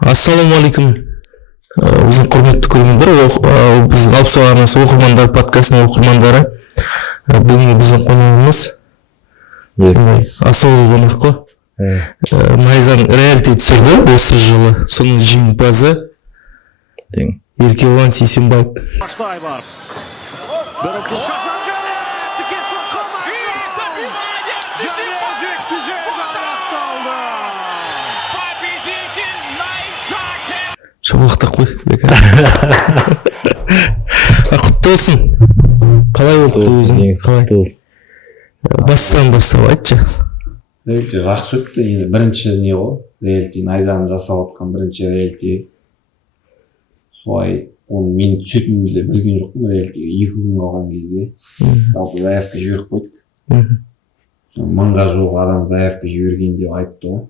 Ассалаумағалейкум. Біздің құрметті көрермендер, біз Алпсо арнасы оқырмандар подкастының оқырмандары. Бүгінгі біздің қонағымыз Асыл қонақ қой. Найзан реалити түсірді осы жылы. Соның жеңімпазы Еркебұлан Сейсенбаев. Шабақтақ қой. Құтты болсын. Қалай болды өзің? Құтты болсын. Бастан бастап айтшы. Реалити жақсы өтті. Енді бірінші не ғой? Реалити Найзаны жасап отқан бірінші реалити. Солай оны мен түсетінімді де білген жоқпын реалитиге 2 күн қалған кезде. Жалпы заявка жіберіп қойдық. 1000-ға жуық адам заявка жіберген деп айтты ғой.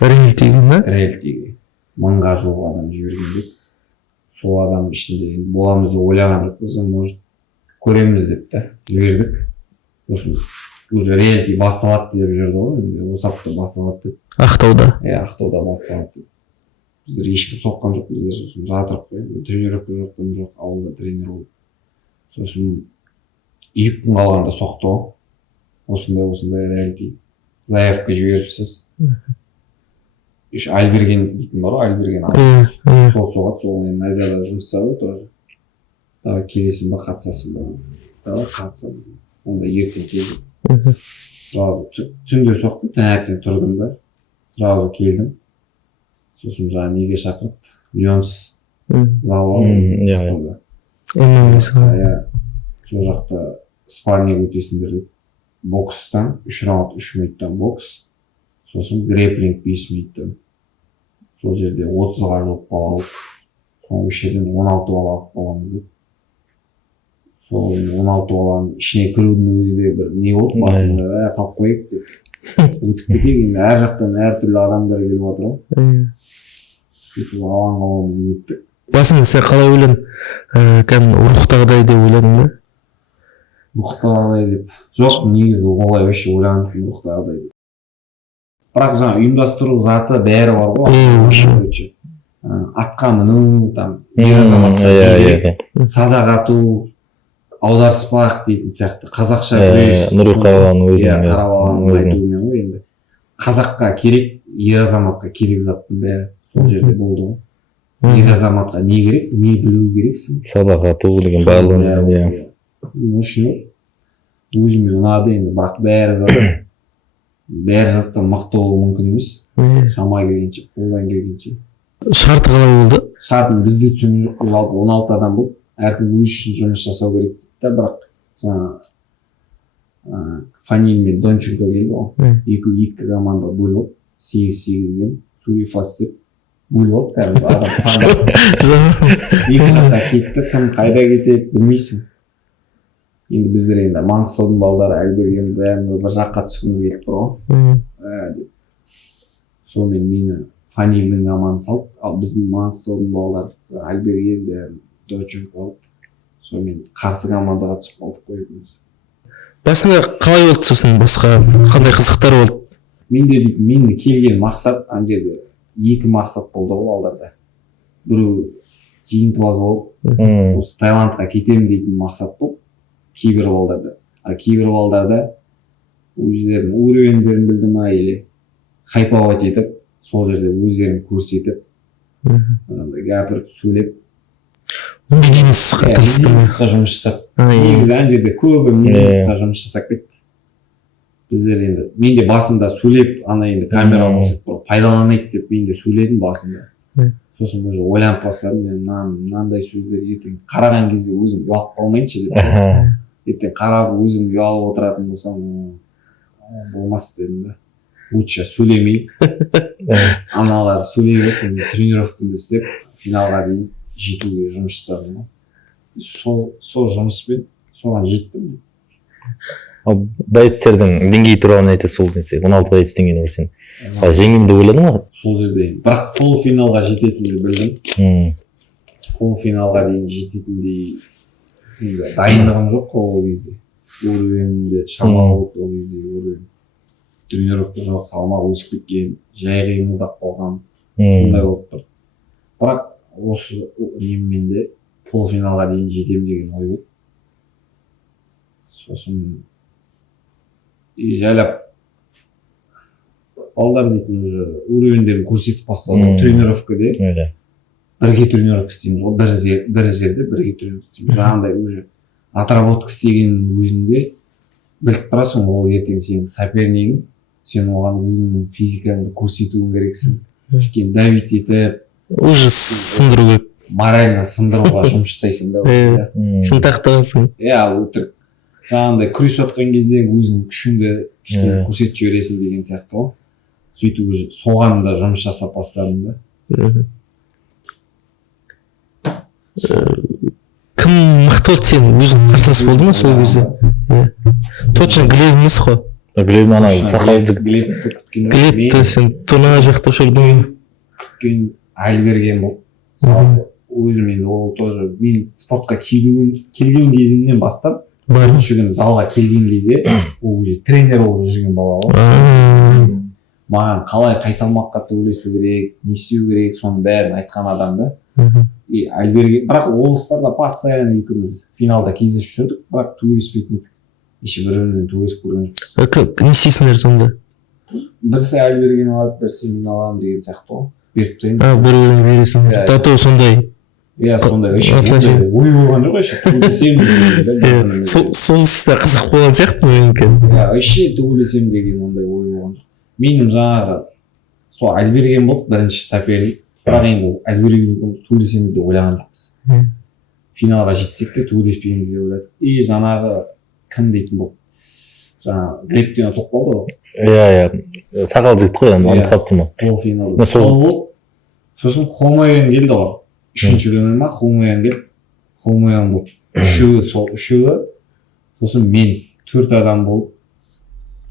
Реалитиге ме? Реалитиге 1000-ға жуық адам жіберген деп. Сол адам ішінде боламыз деп ойлаған жоқпыз, может көреміз деп та жібердік. Сосын уже реалити басталады деп жүрді ғой, енді осы апта басталады деп. Ақтауда. Ақтауда басталады деп. Біздер ешкім соққан жоқ, біздер сосын жатырып қойды. Тренировка жоқ, ауылда тренер болып. Сосын 2 күн қалғанда соқты ғой. Осындай реалити. Заявка жіберіпсіз. Альберген дейтін бар ғой, Альберген сол соғады, сол енді Найзада жұмыс жасады тоже. Давай келесің ба, қатысасың ба? Давай қатысамын. Онда ертең келдім. Сразу түнде соқты, таңертең тұрдым да. Сразу келдім. Сосын жаңа неге шақырып, Лионс залы бар. Сол жақта спарринг өтесіңдер деп. Бокстан 3 раунд 3 минуттан бокс. Сосын грэплинг 5 минуттан. Сол жерде 30-ға жуық бала алып, соның жерден 16 бала алып боламыз деп. Сол 16 баланың ішіне кірудің өзі де бір не болды, басында қалып қойып деп. Өтіп кетейік, енді әр жақтан әртүрлі адамдар келіп отыр ғой. Сөйтіп алаң өттік. Басында сен қалай ойладың? Кәдімгі рухтағыдай деп ойладың ба? Рухтағыдай деп. Жоқ, негізі олай вообще ойлаған жоқпын рухтағыдай деп. Бірақ жаңа ұйымдастыру заты бәрі бар ғой. Атқа міну, ер азаматқа керек, садақ ату, аударыспақ дейтін сияқты. Қазақша күрес. Нұр қараланың қараланың айтуымен ғой енді. Қазаққа керек, ер азаматқа керек заттың бәрі сол жерде болды ғой. Ер азаматқа не керек, не білу керексің. Садақ ату деген барлығы. Өзіме ұнады енді, бірақ бәрі заттан мықты болу мүмкін емес. Шама келгенше, қолдан келгенше. Шарты қалай болды? Шартын бізде түсінген жоқпыз, жалпы 16 адам болып, әркім өз үшін жұмыс жасау керек дейді, бірақ жаңа Фаниль мен Донченко келді ғой. Екі команда бөліп алып, 8-8-ден Сурифас деп бөліп алып, кәдімгі адам таңдап. Екі жаққа кетті, кім қайда кетеді білмейсің. Енді біздер енді Маңғыстаудың балдары Альберген бәрін бір жаққа түскіміз келіп тұр ғой. Сонымен мені Фанильдің команданы салып, ал біздің Маңғыстаудың балдары Альберген бәрін Донченко алып, сонымен қарсы командаға түсіп қалдық қойдыңыз. Басында қалай болды сосын, басқа қандай қызықтар болды? Менде келген мақсат, ана жерде 2 мақсат болды ғой алдарда. Біреу жеңімпаз болып, осы Таиландқа кетемін дейтін мақсат болды. Кейбір балдарда. Кейбір балдарда өздерінің уровендерін білді ма, или хайповать етіп, сол жерде өздерін көрсетіп, гәпіріп, сөйлеп. Бизнесқа жұмыс жасап. Негізі ана жерде көбі бизнесқа жұмыс жасап кетті. Біздер енді, мен де басында сөйлеп, ана енді камера қосып пайдаланайық деп мен де сөйледім басында. Сосын уже ойланып бастадым, мен мынандай сөздер ертең қараған кезде өзім ұялып қалмайыншы деп. Ертең қарап өзім ұялып отыратын болсам, болмас дедім да. Лучше сөйлемей. Аналар сөйлей берсін, тренировкамды істеп, финалға дейін жетуге жұмыс жасадым. Сол жұмыспен соған жеттім. Байцтердің деңгейі туралы не айтасыз, сол несе? 16 байц деңгейін өрсен. Жеңейін деп ойладың ба? Сол жерде. Бірақ полуфиналға жететінді білдім. Полуфиналға дейін жететіндей дайындығым жоқ қой ол кезде. Уровенімде шамалы ол кезде уровен. Тренировка жоқ, салмақ өсіп кеткен, жай қимылдап қалған. Сондай болып тұр. бірақ осы немен де полуфиналға дейін жетемін деген ой болды. Сосын жайлап балдар дейтін уже уровендерін көрсетіп бастады. Тренировкада бірге тренировка істейміз ғой, бір жерде бірге тренировка істейміз. Жаңағындай уже отработка істегеннің өзінде біліп тұрасың, ол ертең сенің сопернигің, сен оған өзіңнің физикаңды көрсетуің керексің. Кішкене давить етіп, уже сындыру керек, морально сындыруға жұмыс жасайсың да. шынтақтағансың. Өтірік. Жаңағындай күресіп жатқан кезде өзіңнің күшіңді кішкене көрсетіп жібересің деген сияқты ғой. Сөйтіп уже соған да жұмыс жасап бастадым да. Кім мықты болды сен өзің қарсылас болды ма сол кезде? Точно Глеб емес қой. Глеб ана сақал жігіт. Глебті сен турнир жақта жүрдің. Күткен Альберген болды. Өзім енді ол тоже мен спортқа келген кезімнен бастап бірінші күні залға келген кезде ол уже тренер болып жүрген бала ғой. Маған қалай қай салмаққа төрлесу керек, не істеу керек, соның бәрін айтқан адам да. И Альберген, бірақ облыстарда постоянно екеуміз финалда кездесіп жүрдік, бірақ төбелеспейтін едік. Еші бір-бірімізден төбелесіп көрген жоқпыз. Не істейсіңдер сонда? Бірісі Альберген алады, бірісі мен аламын деген сияқты ғой. Беріп тұрайын. Бір-біріне бересің. Тато сондай. Сондай ой болған жоқ, еші төбелесемін. Сол істе қызық болған сияқты мүмкін. Еші төбелесемін деген ондай ой болған жоқ. Менің жаңағы сол Альберген болды бірінші соперник. Бірақ енді Альберген төбелесеміз де ойлаған жоқпыз. Финалға жетсек те төбелеспейміз деп ойладық. И жаңағы кім дейтін болды? Жаңағы Глебтен ұтылып қалды ғой. Сақал жігіт қой, ұмытып қалыпты ма? Полуфиналда. Сол болды. Сосын Хомоян келді ғой. Үшінші күні ма Хомоян келді. Хомоян болды. Үшеуі. Сосын мен 4 адам болып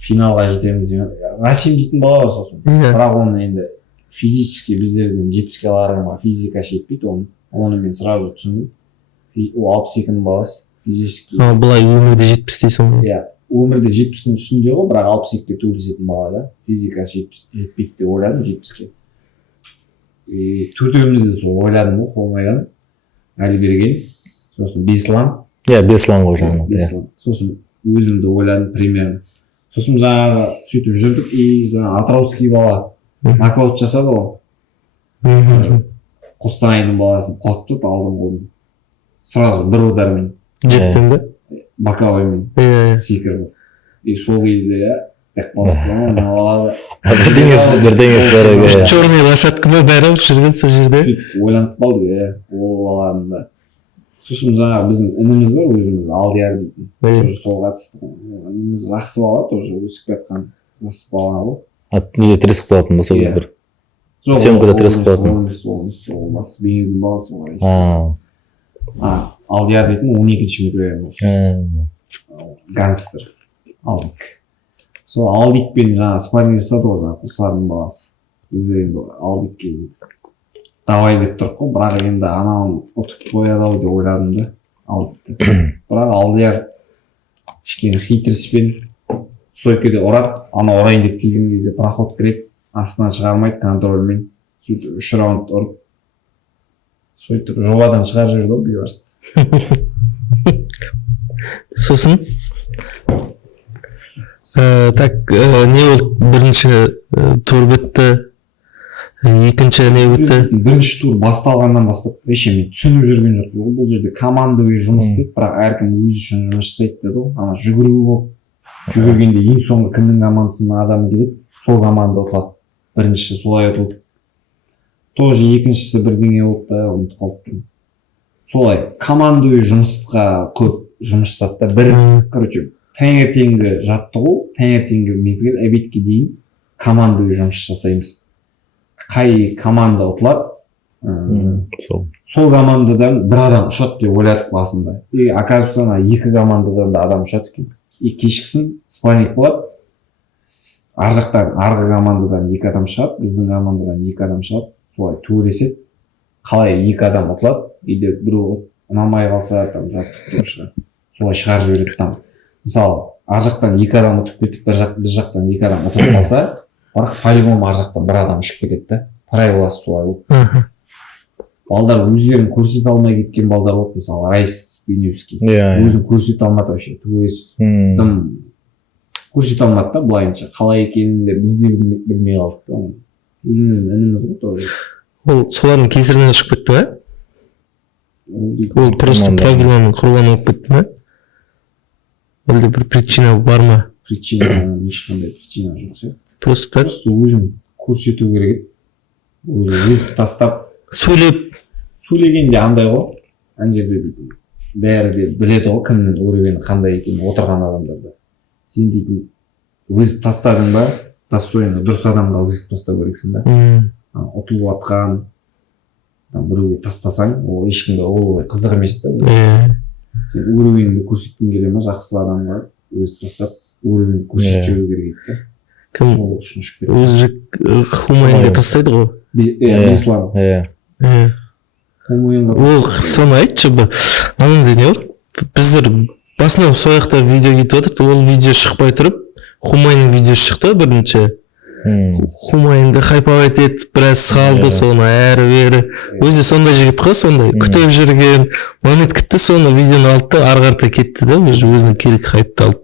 финалға жетеміз деген. Расим дейтін бала бар сосын. Бірақ оны енді физически біздерден 70 килограммға физика жетпейді, оны мен сразу түсіндім. Ол 62-ның баласы. Физически. Бұлай өмірде 70 дейсің ғой. Өмірде 70-ның үстінде ғой, бірақ 62-ке төбелесетін бала да. Физикасы жетпейді деп ойладым 70-ке. Төртеуміз де сол ойладым ғой, Хомоян, Альберген, сосын Беслан. Беслан ғой жаңағы. Сосын өзімді ойладым примерно. Сосын жаңағы сөйтіп жүрдік, жаңағы Атырауский бала нокаут жасады ғой. Қостанайдың баласын құлатып алдым қолын. Сразу бір удармен. Жетпен бе? Боковоймен. Секір болды. Сол кезде бірдеңесі бар. Черный лошадка ма бәрі жүрген сол жерде. Ойланып қалды, ол баланың. Сосын жаңағы біздің ініміз бар, өзіміз Алдияр дейтін. Тоже сол қатысты. Ініміз жақсы бала, тоже өсіп кеткен жақсы бала ғой. Неде тіресіп қалатын ба сол кез бір? Съемкада тіресіп қалатын? Ол басы бейнеудің баласы ғой. Алдияр дейтін 12-ші микрорайон. Гангстер. Алдик. Сол Алдикпен жаңағы спарринг жасады ғой, жаңағы Құлсардың баласы. Біздер енді Алдикке давай деп тұрық қой, бірақ енді анауын ұтып қояды-ау деп ойладым да Алдикті. Бірақ Алдияр кішкене хитіріспен стойкеде ұрады, ана ұрайын деп келген кезде проход кіреді, астынан шығармайды контрольмен. Сөйтіп 3 раунд ұрып, сөйтіп жобадан шығарып жіберді ғой бейбарысты. Сосын так не болды? Бірінші тур бітті, екінші не бітті? Бірінші тур басталғаннан бастап мен түсініп жүрген жоқпын. Бұл жерде командовый жұмыс істейді, бірақ әркім өзі үшін жұмыс жасайды деді ғой. Ана жүгіру болып, жүгіргенде ең соңғы кімнің командасының адамы келеді, сол команда ұтылады. Біріншісі солай ұтылды. Тоже екіншісі бірдеңе болды да, ұмытып қалып тұрмын. Солай командовый жұмысқа көп жұмыс жасады да. Бір, таңертеңгі жаттығу, таңертеңгі мезгіл, обедке дейін командовый жұмыс жасаймыз. Қай команда ұтылады, сол командадан бір адам ұшады деп ойладық басында. Оказывается, 2 командадан да адам ұшады екен. Кешкісін спарринг болады. Ар жақтан арғы командадан 2 адам шығады, біздің командадан 2 адам шығады. Солай төбелеседі. Қалай 2 адам ұтылады, или біреу ұнамай қалса, жаттықтырушыға солай шығарып жібереді там. Мысалы, ар жақтан 2 адам ұтып кетіп, біз жақтан 2 адам ұтып қалса, бірақ по-любому ар жақтан 1 адам ұшып кетеді да. Правиласы солай болды. балдар өздерін көрсете алмай кеткен балдар болды, мысалы Райс Бейневский өзін көрсете алмады вообще, дым көрсете алмады да, былайынша қалай екенін де біз де білмей қалдық та, өзіміздің ініміз ғой тоже. Ол солардың кесірінен шығып кетті ме? Ол просто проблеманың құрбаны болып кетті ме? Әлде бір причина бар ма? Причина, ешқандай причина жоқ сияқты. Просто өзін көрсету керек. Өзін тастап сөйлегенде андай ғой, ана жерде бәрі де біледі ғой кімнің уровені қандай екенін, отырған адамдарда. Сен дейтін өзіп тастадың ба, достойны дұрыс адамға өзіп тастау керексің да. Ұтылып жатқан біреуге тастасаң, ол ешкімге ол қызық емес та. Сен уровеніңді көрсеткің келе ма, жақсы адамға өзіп тастап уровеніңді көрсетіп жүру керек та. Кім өзі Хумайнға тастайды ғой? Беслан. Ол соны айтшы бір, анандай не ғой? Біздер басынан сол жақта видео кетіп отырды, ол видео шықпай тұрып, Хумайнның видеосы шықты бірінші. Хумайнды хайпап етіп, біраз салды соны әрі-бері. Өзі сондай жігіт қой, сондай күтіп жүрген, момент күтті, соны видеоны алды да арғы кетті да, өзінің керек хайпты алып.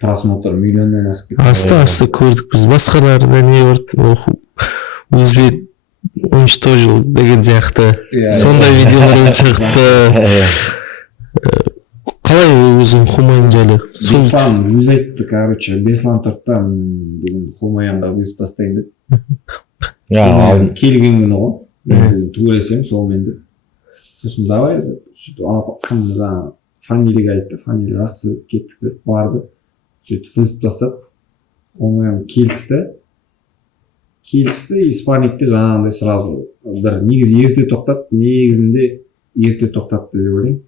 Просмотр миллионнан асып кетті. Асты көрдік біз, басқаларда не барды, өзбек уничтожил деген сияқты, сондай видеолар шықты. Қалай өзің Хумайн жайлы? Беслан өз айтты, короче, Беслан тұртта бүгін Хумайнға өзіп тастайын деді. Келген күні ғой, бүгін төрешем солмен деп. Сосын давай, кім фамилияға айтты, фамилия жақсы кеттік деп барды. Сөйтіп өзіп тастап, Хумайн келісті, испаникте жаңағындай сразу бір негізі ерте тоқтатты деп ойлаймын.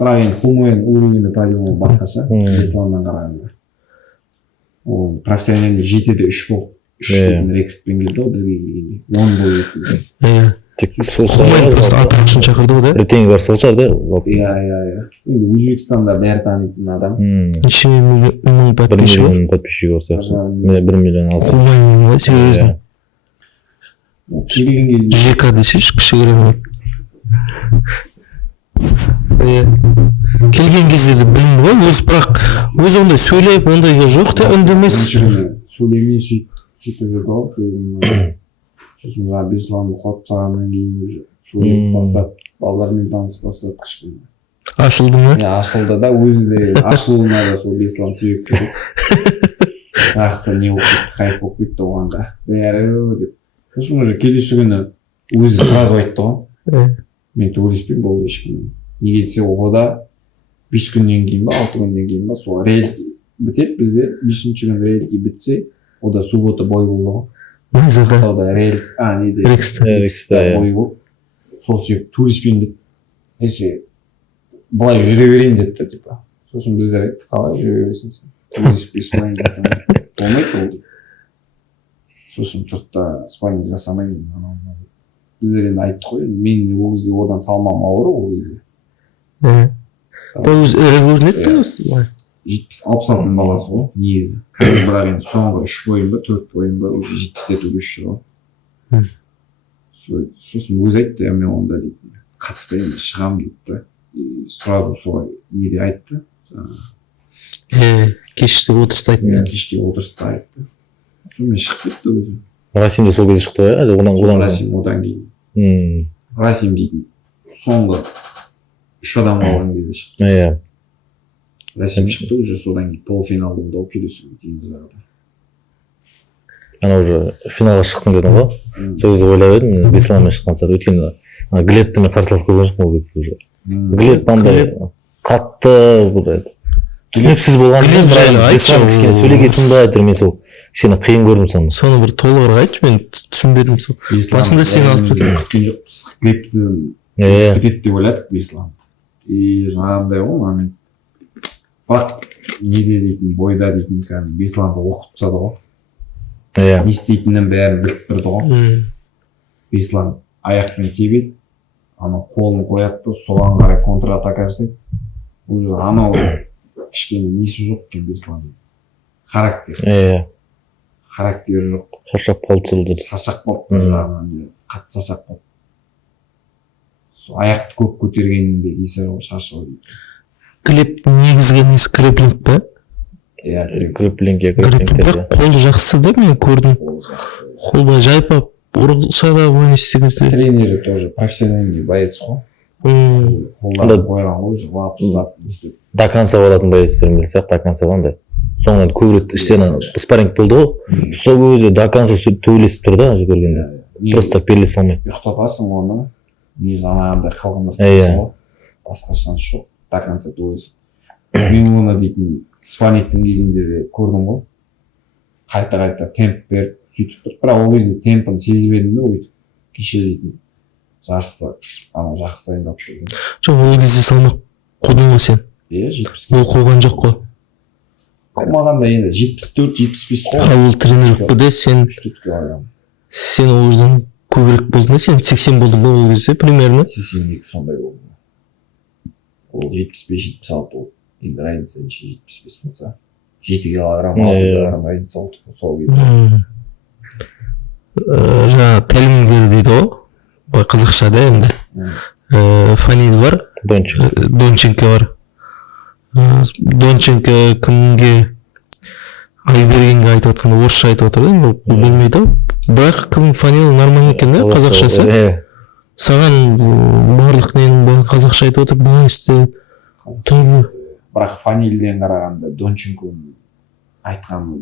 Бірақ енді Хумайн уровені по-любому басқаша, Бесланнан қарағанда. Ол профессиональный 7-де 3 болды. 3 рекордпен келді ғой бізге келгенде. 10 бойы өткізген. Тек сол Хумайн просто аты үшін шақырды ғой да? Ертеңі бар сол шығар да? Енді Өзбекстанда бәрі танитын адам. Неше мың подписчигі бар? 1 миллион подписчигі бар сияқты. 1 миллион алса. Хумайн ба, серьезно? Келген кезде ЖК десейші кішігірек. Келген кезде де білім ғой, өзі бірақ өзі ондай сөйлеп, ондайға жоқ та үндемес. Сөйлемей сөйтіп жүрді ғой. Сосын Бесланды құлап тастағаннан кейін сөйлеп бастап, балалармен танысып бастады кішкене. Ашылды ма? Ашылды да, өзі де ашылуына да сол Беслан себеп керек. Жақсы не болып кетті, хайп болып кетті оғанда. Бәрі деп. Сосын уже келесі күні өзі сразу айтты ғой. Мен төбелеспеймін, болды ешкіммен. Неге десе ода 5 күннен кейін ба, 6 күннен кейін ба, сол рейлки бітеді бізде, 5-ші күн рейлки бітсе, ода суббота бой болды ғой. Низада? Ода Рекста бой болды. Сол себеп төбелеспеймін деді. Есе, былай жүре берейін деді, типа. Сосын біздер айтты, қалай жүре бересің сен? Төбелеспей спайнинг жасамай. Болмайды ол дейді. Сосын тұртта спайнинг жасамаймын. Біздер енді айтты ғой, мен ол кезде одан салмам ауыр ол кезде. Бұл өзі ірі көрінеді де осы? 70-60 баласы ғой, негізі. Бірақ енді соңғы 3 бойын ба, 4 бойын ба, уже 70-те төбесші ғой. Сосын өзі айтты, мен онда дейтін, қатыспаймын, шығамын дейді. Сразу солай неде айтты. Кеште отырыста айтты. Кеште отырыста айтты. Сонымен шығып кетті өзі. Расим де сол кезде шықты ғой, әлде Расим одан кейін. Расим дейтін, соңғы 3 адам қалған кезде шықты. Расим шықты, уже содан кейін полуфиналда болып келесің дейміз арада. Ана уже финалға шықтың дедің ғой. Сол кезде ойлап едім, Бесланмен шыққан сәт. Өйткені Глебті мен қарсыласып көрген жоқпын ол кезде уже. Глеб андай қатты түсініксіз болғанда, бірақ Беслан кішкене сөйлегесін ба әйтеуір, мен сол кішкене қиын көрдім соны. Соны бір толығырақ айтшы, мен түсінбедім сол. Басында сен алып күткен жоқпыз. Глебті кетеді деп ойладық Беслан. Жаңағындай ғой момент. Бірақ неде дейтін, бойда дейтін, кәдімгі Бесланды оқып тастады ғой. Не істейтінін бәрін біліп тұрды ғой. Беслан аяқпен тебеді, ана қолын қояды, соған қарай контратака жасайды. Уже анау кішкене несі жоқ екен Бесланның. Характер. Характері жоқ. Шаршап қалды сол деді. Шаршап қалды бір жағынан, қатты шаршап қалды. аяқты көп көтергенде кесір ғой шаршау дейді. Глеб негізгі несі креплинг па? Иә, Креплинг Қол жақсы да, мен көрдім. Қол былай жайпап ұрса да ойын істеген кезде. Тренері тоже профессиональный боец қой. Қолдарын қойған ғой, жылап ұстап істеп. До конца болатын боецтерін білсек, до конца андай. Соңынан көбірек іштен спарринг болды ғой. Сол өзі до конца төбелесіп тұр да көргенде. Просто перелесе алмайды. Ұйықтатасың оны, негізі анағандай қылғындырып ғой. Басқа шанс жоқ. До конца төбелесіп. Мен оны дейтін спаррингтің кезінде де көрдім ғой. Қайта темп беріп сөйтіп тұр. Бірақ ол кезде темпін сезбедім де өйтіп. Кеше дейтін жарыста жақсы дайындап жүрген. Жоқ, ол кезде салмақ қудың ғой сен? Иә, 70. Ол қуған жоқ қой. Қылмағанда енді 74-75 қой. Ал ол тренировкада да сен 3 килограмм. Сен ол жерден көбірек болдың ба? Сен 80 болдың ба ол кезде примерно? 82 сондай болды. Ол 75-76 болды. Енді разница неше 75 болса. 7 килограмм, 6 килограмм разница болды сол кезде. Жаңа тәлімгер дейді ғой. Бай қазақшада енді. Фаниль бар. Донченко бар. Донченко кімге ай бергенге айтып отқанда орысша айтып отыр да, ол білмейді ау. Бірақ кім Фанил нормально екен да, қазақшасы. Саған барлық ненің бәрін қазақша айтып отыр, бұлай істе. Бірақ Фанилден қарағанда Донченконың айтқанын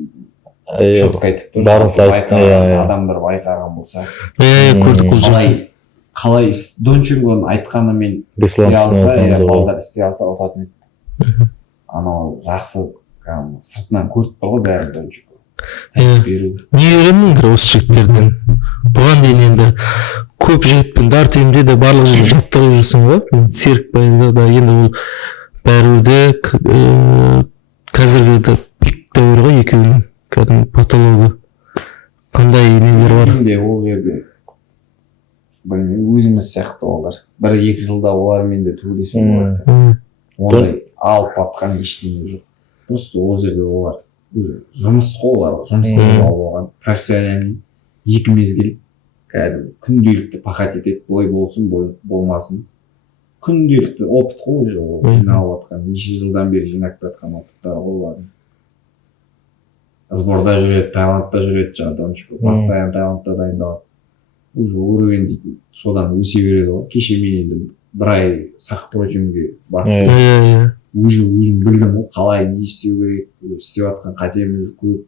четко айтып тұр. Барысы айтты. Адамдар байқаған болса. Көрдік ол жерде. Қалай Донченконың айтқаны мен істей алса, балдар істей алса ұтатын еді. Анау жақсы сыртынан көріп тұр ғой бәрін Донченко. Не үйрендің осы жігіттерден? Бұған дейін енді көп жігітпен дар тиімде де барлық жерде жаттығып жүрсің ғой. Серікбайда да енді ол бәрібір қазіргі пик дәуірі ғой екеуінің кәдімгі патологы. Қандай нелер бар? Менде ол жерде өзіміз сияқты олар. 1-2 жылда олармен де төбелесіп болады. Ондай алып батқан ештеңе жоқ. Просто ол жерде олар жұмыс қой олар, жұмысқа болған профессиональный 2 мезгіл кәдімгі күнделікті пахать етеді, бой болсын, бой болмасын. Күнделікті опыт қой уже ол жиналып жатқан, неше жылдан бері жинап жатқан опыттары ғой олардың. Сборда жүреді, Таиландта жүреді, жаңа Донченко постоянно Таиландта дайындалады. Уже уровень дейтін содан өсе береді ғой. Кеше мен енді 1 ай сақ противнге барып өзім білдім ғой, қалай не істеу керек, істеп жатқан қатемізді көріп,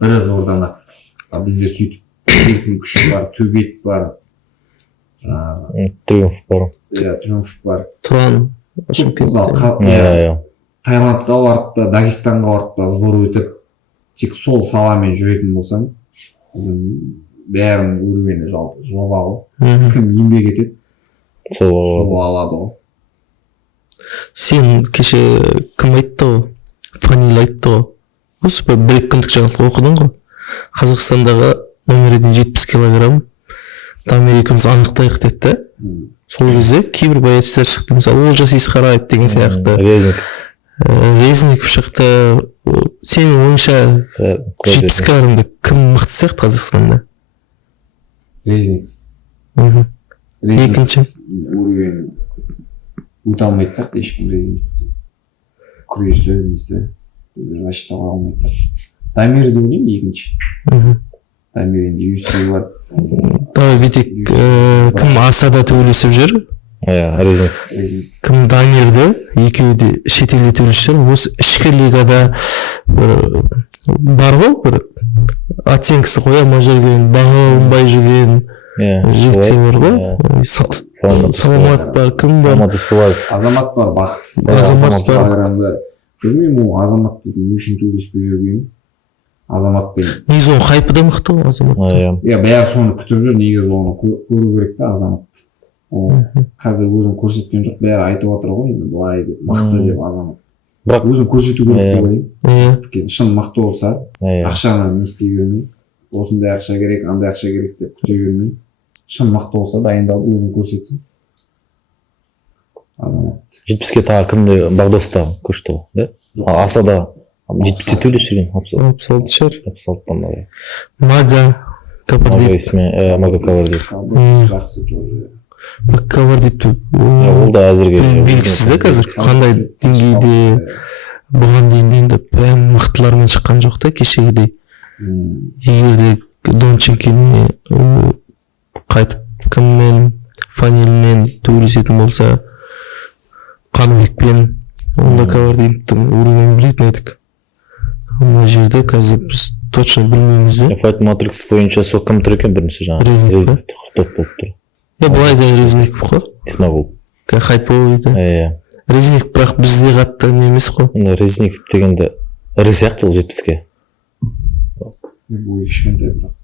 біраз ордан ақ біздер сөйтіп еркін күш бар, төбет бар, Триумф бар. Иә, Триумф бар. Тұран. Таиландқа барып та, Дагестанға барып та сбор өтіп, тек сол саламен жүретін болсаң, бәрінің уровені жалпы жоба ғой. Кім еңбек етеді, сол алады ғой. Сен кеше кім айтты ғой? Фанил айтты ғой. Осы 1-2 күндік жаңалық оқыдың ғой. Қазақстандағы номер 1 70 килограмм Дамир екеуміз анықтайық деді. Сол кезде кейбір боецтер шықты, мысалы Олжас Исқараев деген сияқты. Резник шықты. Сенің ойыңша 70 килограммда кім мықты сияқты Қазақстанда? Резник. Екінші. Уровень өте алмайды сияқты ешкім резникті. Күресі, несі, жасыштауға алмайды сияқты. Дамир деймін екінші. Дамир енді UFC бар. Давай бүйтек, кім асада төбелесіп жүр? Резник. Кім Дамирді, екеуі де шетелде төбелесіп жүр. Осы ішкі лигада бар ғой, бір оценкасы қоя алмай жүрген, бағаланбай жүрген жігіттер бар ғой. Саламат бар, кім бар? Азамат бар, бақыт. Азамат бар. Білмеймін, ол Азамат дейтін үшін төбелеспей жүрген. Азаматпен. Негізі оның хайпы да мықты ғой Азамат. Иә, бәрі соны күтіп жүр, негізі оны көру керек та Азамат. Қазір өзін көрсеткен жоқ, бәрі айтып отыр ғой, енді былай деп, мықты деп Азамат. Бірақ өзін көрсету керек деп ойлаймын. Шын мықты болса, ақшаны не істей бермей, осындай ақша керек, андай ақша керек деп күте бермей, шын мықты болса дайындалып өзін көрсетсін. Азамат. 70-ке тағы кімді Бағдоста көшті ғой, да? Асада 70-те төйлес жүрген, 56 шығар. 56-тан Мага Кабардип. Мага Кабардип. Жақсы тоже. БК бар депті. Ол да әзірге белгісіз да қазір қандай деңгейде. Бұған дейін енді прям мықтылармен шыққан жоқ та кешегідей. Егер де Донченкені қайтып кіммен, Фанилмен төбелесетін болса, Қаныбекпен, онда Кабардиновтың уровенін білетін едік. Мына жерде қазір біз точно білмейміз да. Fight Matrix бойынша сол кім тұр екен бірінші жаңағы? Резник топ болып тұр. Былай да Резник қой. Исмағұл. Хайп болып еді. Резник бірақ бізде қатты не емес қой. Резник дегенде ірі сияқты ол 70-ке. Бойы кішкентай бірақ.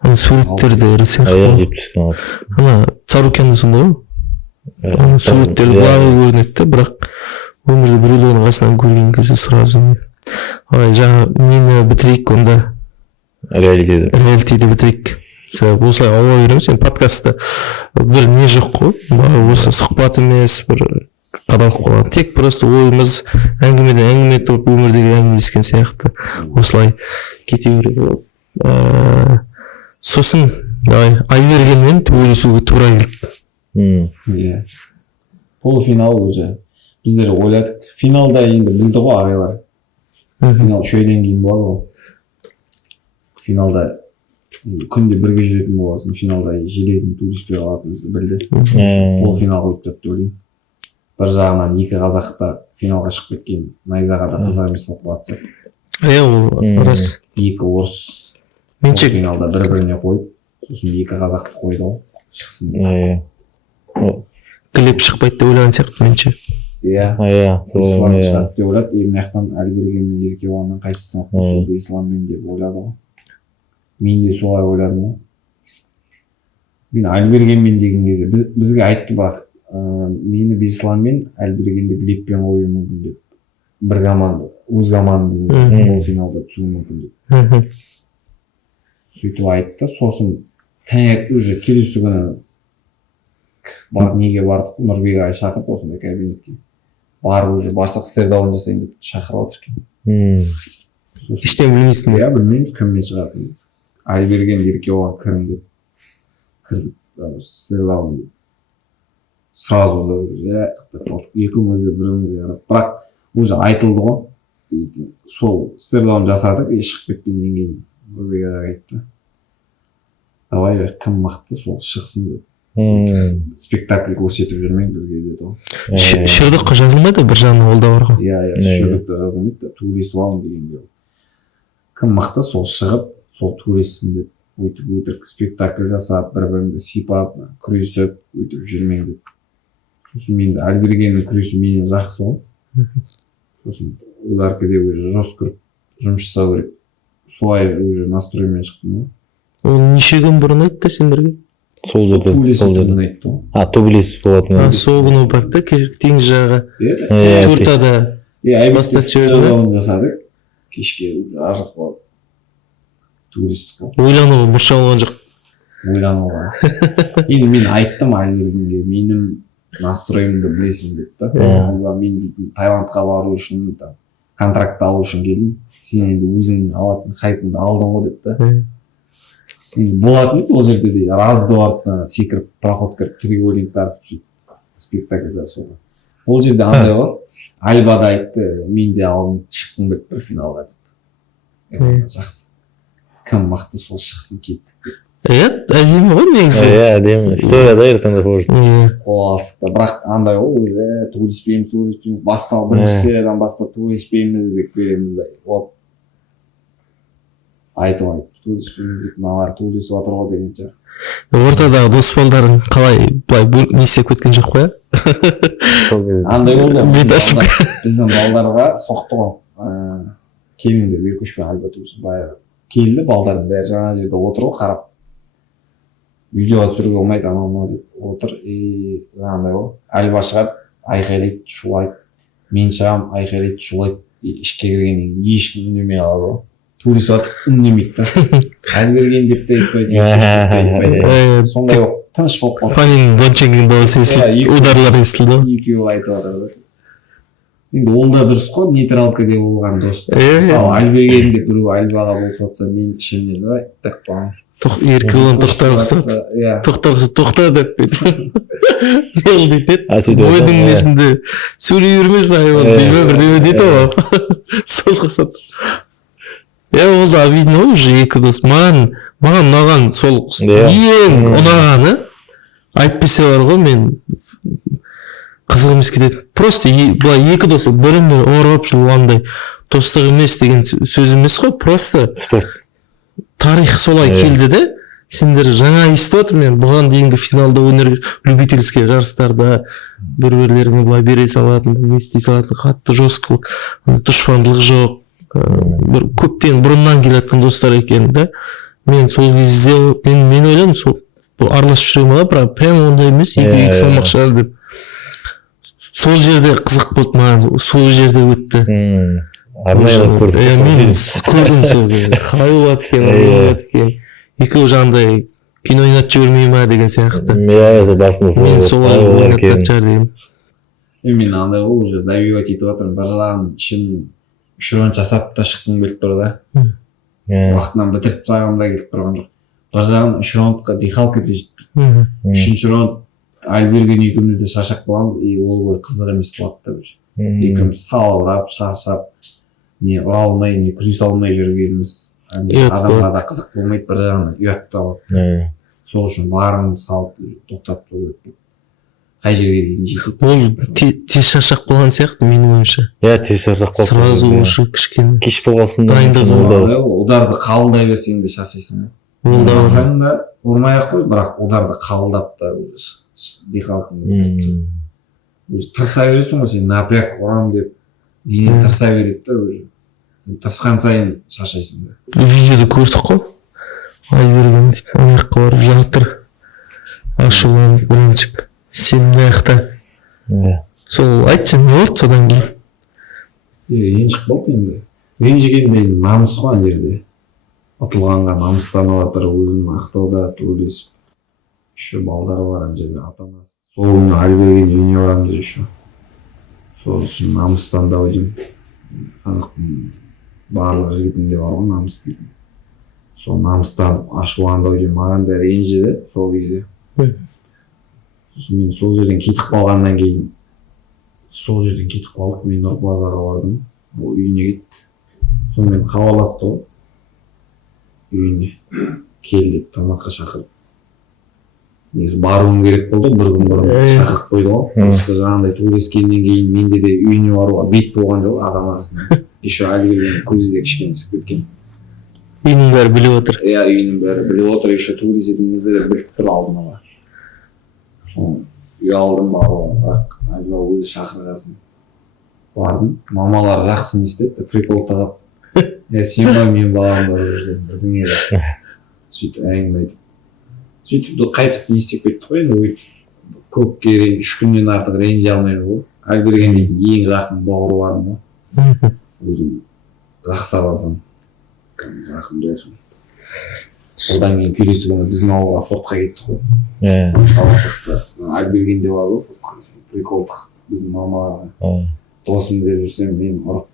Ана суреттерде ірі сияқты. 70-ке. Ана Царукянда сондай ғой. Ана суреттерде былай көрінеді, бірақ өмірде біреулердің қасынан көрген кезде сразу. Жаңа нені бітірейік онда. Реалитиді бітірейік. Осылай ауа береміз, подкастта бір не жоқ қой, осы сұхбат емес, бір қадалып қалған. Тек просто ойымыз әңгімеден әңгіме тұрып өмірдегі әңгімелескен сияқты. Осылай кете береді. Сосын Айбергенмен төбелесуге тура келді. Полуфинал уже біздер ойладық. Финалда енді білді ғой ағайлар. Финал шөйден кейін болады ғой. Финалда күнде бірге жүретін боласың, финалда железін туриспей қалатынымызды білді. Полуфинал қойып тапты деп ойлаймын. Бір жағынан екі қазақ та финалға шығып кеткен, найзаға да қызық емес болып қалады. Ол рас. Екі орыс финалда бір-біріне қойып, сосын екі қазақты қойды ғой, шықсын деп. Глеб шықпайды деп ойлаған сияқты менше. Ислам шығады деп ойлады. Мына жақтан Әлберген мен Еркебұланнан қайсысы мықты, Исламмен деп ойлады ғой. Мен де солай ойладым ғой. Мен Әлбергенмен деген кезде бізге айтты бақ, мені Бесланмен Әлбергенді Глебпен қою мүмкін деп. Бір команда, өз команданың полуфиналда түсуі мүмкін деп. Сөйтіп айтты. Сосын таңертең уже келесі күні неге бардық, Нұрбек ағай шақырып осындай кабинетке. Барып уже барсақ стердаун жасайын деп шақырып отыр екен. Ештеңе білмейсің бе? Білмейміз кіммен шығатынын. Айберген Еркебұлан кірін деп кірдік стердаун деп. Сразу да екеумізде бірімізге қарап. Бірақ уже айтылды ғой. Сол стердаун жасадық, шығып кеткеннен кейін Нұрбек ағай айтты. Давай кім мықты сол шықсын деп. Спектакль көрсетіп жүрмең бізге деді ғой. Шырдыққа жазылмайды бір жағынан ол да бар ғой. Шырдықта жазылмайды, туристіп алың дегенде. Кім мықты сол шығып, сол туристсін деп, өйтіп өтірік спектакль жасап, бір-біріңді сипап, күресіп, өйтіп жүрмең деп. Сосын мен де Әлбергеннің күресі менен жақсы ғой. Сосын ударкіде уже жестко жұмыс жасау керек. Солай уже настроймен шықтым. Ол неше күн бұрын айтты сендерге? Сол жерде. Тубилис болатын. Сол күні бар да, теңіз жағы. Туртада бастап жіберді. Жасадық. Кешке ажық болады. Турист қой. Ойлануға мұрша болған жоқ. Ойлануға. Енді мен айттым Әлбергенге, менің настройымды білесің деп та. Мен Таиландқа бару үшін, контракт алу үшін келдім. Сен енді өзіңнің алатын хайпыңды алдың ғой деп та. Болатын еді ол жерде де разды барып секіріп проход кіріп триголинг тартып спектакльда солай. Ол жерде андай ғой. Альба да айтты, мен де алдым шықтым деп бір финалға деп. Жақсы. Кім мықты сол шықсын кеттік деп. Әдемі ғой негізі. Әдемі. Историяда ертеңді көрсін. Қол алысты. Бірақ андай ғой, туриспейміз. Бастау бірінші сериядан бастап туриспейміз деп береміз. Айтып туриспейміз деп, мыналар туристіп отыр ғой дегенше. Ортадағы дос балдарың қалай былай не істеп кеткен жоқ қой? Андай болды. Біздің балдарға соқты ғой. Келіңдер бері көшпен Альба туриспейміз. Баяғы келді, балдардың бәрі жаңа жерде отыр ғой, қарап. Видеоға түсіруге болмайды, анау деп отыр. Андай ғой. Альба шығады, айқайлайды, шулайды. Мен шығам, айқайлайды, шулайды. Ішке кіргеннен кейін ешкім үндемей қалады ғой. Турист атып үндемейді да. Әлберген деп те айтпайды. Сондай ғой, тыныш болып қалды. Фанин Донченген баласы естілді, ударлар естілді. Екеуі айтып жатыр. енді ол да дұрыс қой, нейтралкаде болған дос. Мысалы Альбергенде біреу Альбаға болса отса мен ішімнен так балам. Еркебұлан тоқтар тоқта деп не ол дейді ойдың несінде сөйлей бермесін айбан дейме бірдеме дейді ғой сол қысат. Ол да обидно уже екі дос. Маған ұнаған сол ең ұнағаны айтпесе бар ғой, мен қызық емес кетеді. Просто былай екі дос бірін-бірі орап жүргандай достық емес деген сөз емес қой, просто спорт тарих солай келді де. Сендер жаңа естіп отырмын, мен бұған дейінгі финалда өнер любительский жарыстарда бір-бірлеріне былай бере салатын, не істей салатын, қатты жесткілік, дұшпандылық жоқ, бір көптен бұрыннан келетін достар екен да. Мен сол кезде мен ойладым, сол араласып жүремін ғой, бірақ прямо ондай емес, екі салмақ шығар деп. Сол жерде қызық болды маған, сол жерде өтті. Арнайы көрдік. Мен көрдім сол кезде. Қалай болады екен. Екеуі жаңағыдай кино ойнатып жібермей ма деген сияқты. Басында сол. Мен солай ойнатып шығар дегенмін. Мен андай ғой, уже добивать етіп отырмын. Бір жағын ішін үш раунд жасап та шыққым келіп тұр да. Уақытынан бітіріп тастағым да келіп тұрған жоқ. Бір жағын үш раундқа дихалка да жетпейді. Үшінші раунд Альберген екеуміз де шаршап қаламыз, и ол ғой қызық емес болады да уже. Екеуміз салбырап, шаршап, не ұра алмай, не күресе алмай жүргеніміз адамға да қызық болмайды, бір жағынан ұят та болады. Сол үшін барын салып тоқтап тұру керек. Қай жерге дейін жетеді. Ол тез шаршап қалған сияқты менің ойымша. Тез шаршап қалсын. Сразу уже кішкене кеш болғасын ударды қабылдай берсең де шаршайсың. Болмасаң да ұрмай-ақ қой, бірақ ударды қабылдап та дихалкың тырыса бересің ғой, сен напряг ұрам деп денең тырыса береді да уже. Тырысқан сайын шаршайсың да. Видеода көрдік қой, Альберген дейді, ана жаққа барып жатыр, ашуланып ренжіп, сен мына жақта. Сол айтшы, не болды содан кейін? Ренжіп болды енді. Ренжігенде намыс қой ана жерде. Ұтылғанға намыстанып жатыр, өзін ақтауда төбелесіп. Еще балдары бар ана жерде, ата-анасы. Сол күні Альберген үйіне барамыз еще. Сол үшін намыстандау деймін. Қазақтың барлық жігітінде бар ғой намыс дейтін. Сол намыстанып ашуландау деймін. Маған да ренжіді сол кезде. Сосын мен сол жерден кетіп қалғаннан кейін, мен Нұрплазаға бардым. Ол үйіне кетті. Сонымен хабарласты ғой. Үйіне кел деп тамаққа шақырып. Негізі баруым керек болды, бір күн бұрын шақырып қойды ғой. Осы жаңағыдай төбелескеннен кейін менде де үйіне баруға бет болған жоқ ата-анасына. Еще Альберген көзі де кішкене ісіп кеткен. Үйінің бәрі біліп отыр. Үйінің бәрі біліп отыр, еще төбелесетінімізді де біліп тұр алдын ала. Ұялдым баруға, бірақ Альберген өзі шақырғасын. Бардым, мамалар жақсы не істеді, прикол тағып. Сен ба мен балам бар жүрген бірдеңе де. Сөйтіп әңгіме айтып. Сөйтіп қайтып не істеп кеттік қой, енді көпке 3 күннен артық ренжи алмаймын ғой. Альберген дейтін ең жақын бауырларым ғой. Өзім жақсап алсам, жақын досым. Содан кейін келесі күні біздің ауылға фортқа кеттік қой. Альбергенде бар ғой, приколдық біздің мамаларға. Досым деп жүрсем мен ұрып.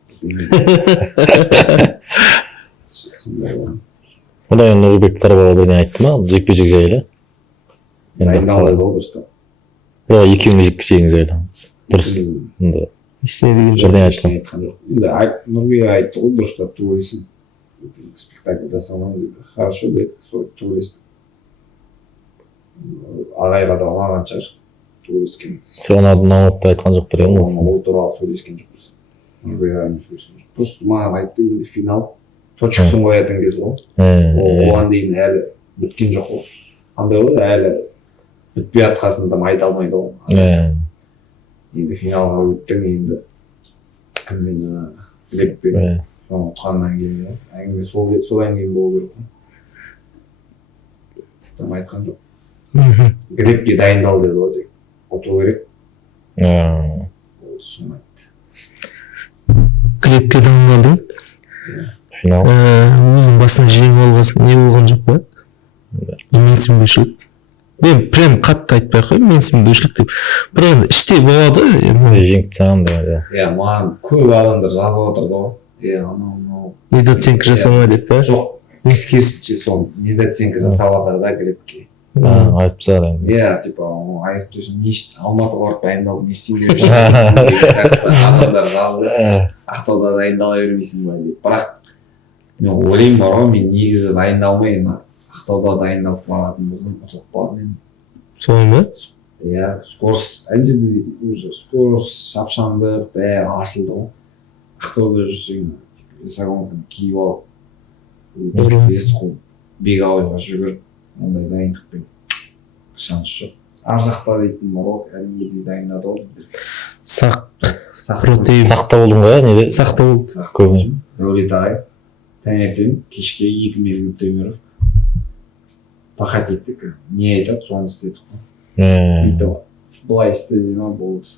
Одан кейін Нұрбек Қарабаға бірден айтты ма, жекпе-жек жайлы? Дайындалай болды дұрыс та. Екеуіңе жекпе-жегіңіз жайлы. Дұрыс. Бірден айтты. Енді Нұрбек айтты ғой, дұрыс та төбелесің. Спектакль жасамам деді. Хорошо деді, сол төбелестік. Ағайға да ұнаған шығар төбелескен. Соны наматты айтқан жоқ бір ең. Ол туралы сөйлескен жоқпыз. Просто маған айтты, енді финал точкасын қоятын кез ғой. Оған дейін әлі біткен жоқ ғой. Андай ғой, әлі бітпей жатқасын да айта алмайды ғой. Енді финалға өттің, енді кіммен жаңағы Глебпен соны ұтқаннан кейін әңгіме содан кейін болу керек қой. Там айтқан жоқ. Глебке дайындал деді ғой, тек ұту керек. Соны Глебке дайындалдың? Финал? Өзің басына жеңіп алғасын не болған жоқ па? Менсінбеушілік? мен прям қатты айтпай ақ қояйын менсінбеушілік деп, бірақ енді іште болады жеңіп тастағам деген. иә маған көп адамдар жазып отырды ғой анау недооценка жасама деп па. жоқ керісінше сол недооценка жасап жатыр да глебке. Айтып тастады енді. иә типа айтып тұрсың не істе алматыға барып дайындалып не істейін деп жүрсің адамдар жазды ақтауда дайындала бермейсің ба деп. бірақ мен ойлаймын бар ғой мен негізі дайындалмай ақтауда дайындалып баратын болсам ұтылып қалатын едім. солай ма? иә скорость ана жерде уже скорость шапшаңдық бәрі ашылды ғой. ақтауда жүрсең весогонканы киіп алып беговойға жүгіріп ондай дайындықпен шанс жоқ. ар жақта дейтін бар ғой кәдімгідей дайындады ғой біздер. Протеин. Сақта болдың ғой неде? Сақта болды. Көбіне. Дәулет ағай таңертең кешке 2 мезгіл тренировка. Пахать еттік. Не айтады соны істедік қой. бүйтіп былай істе дей ма болды.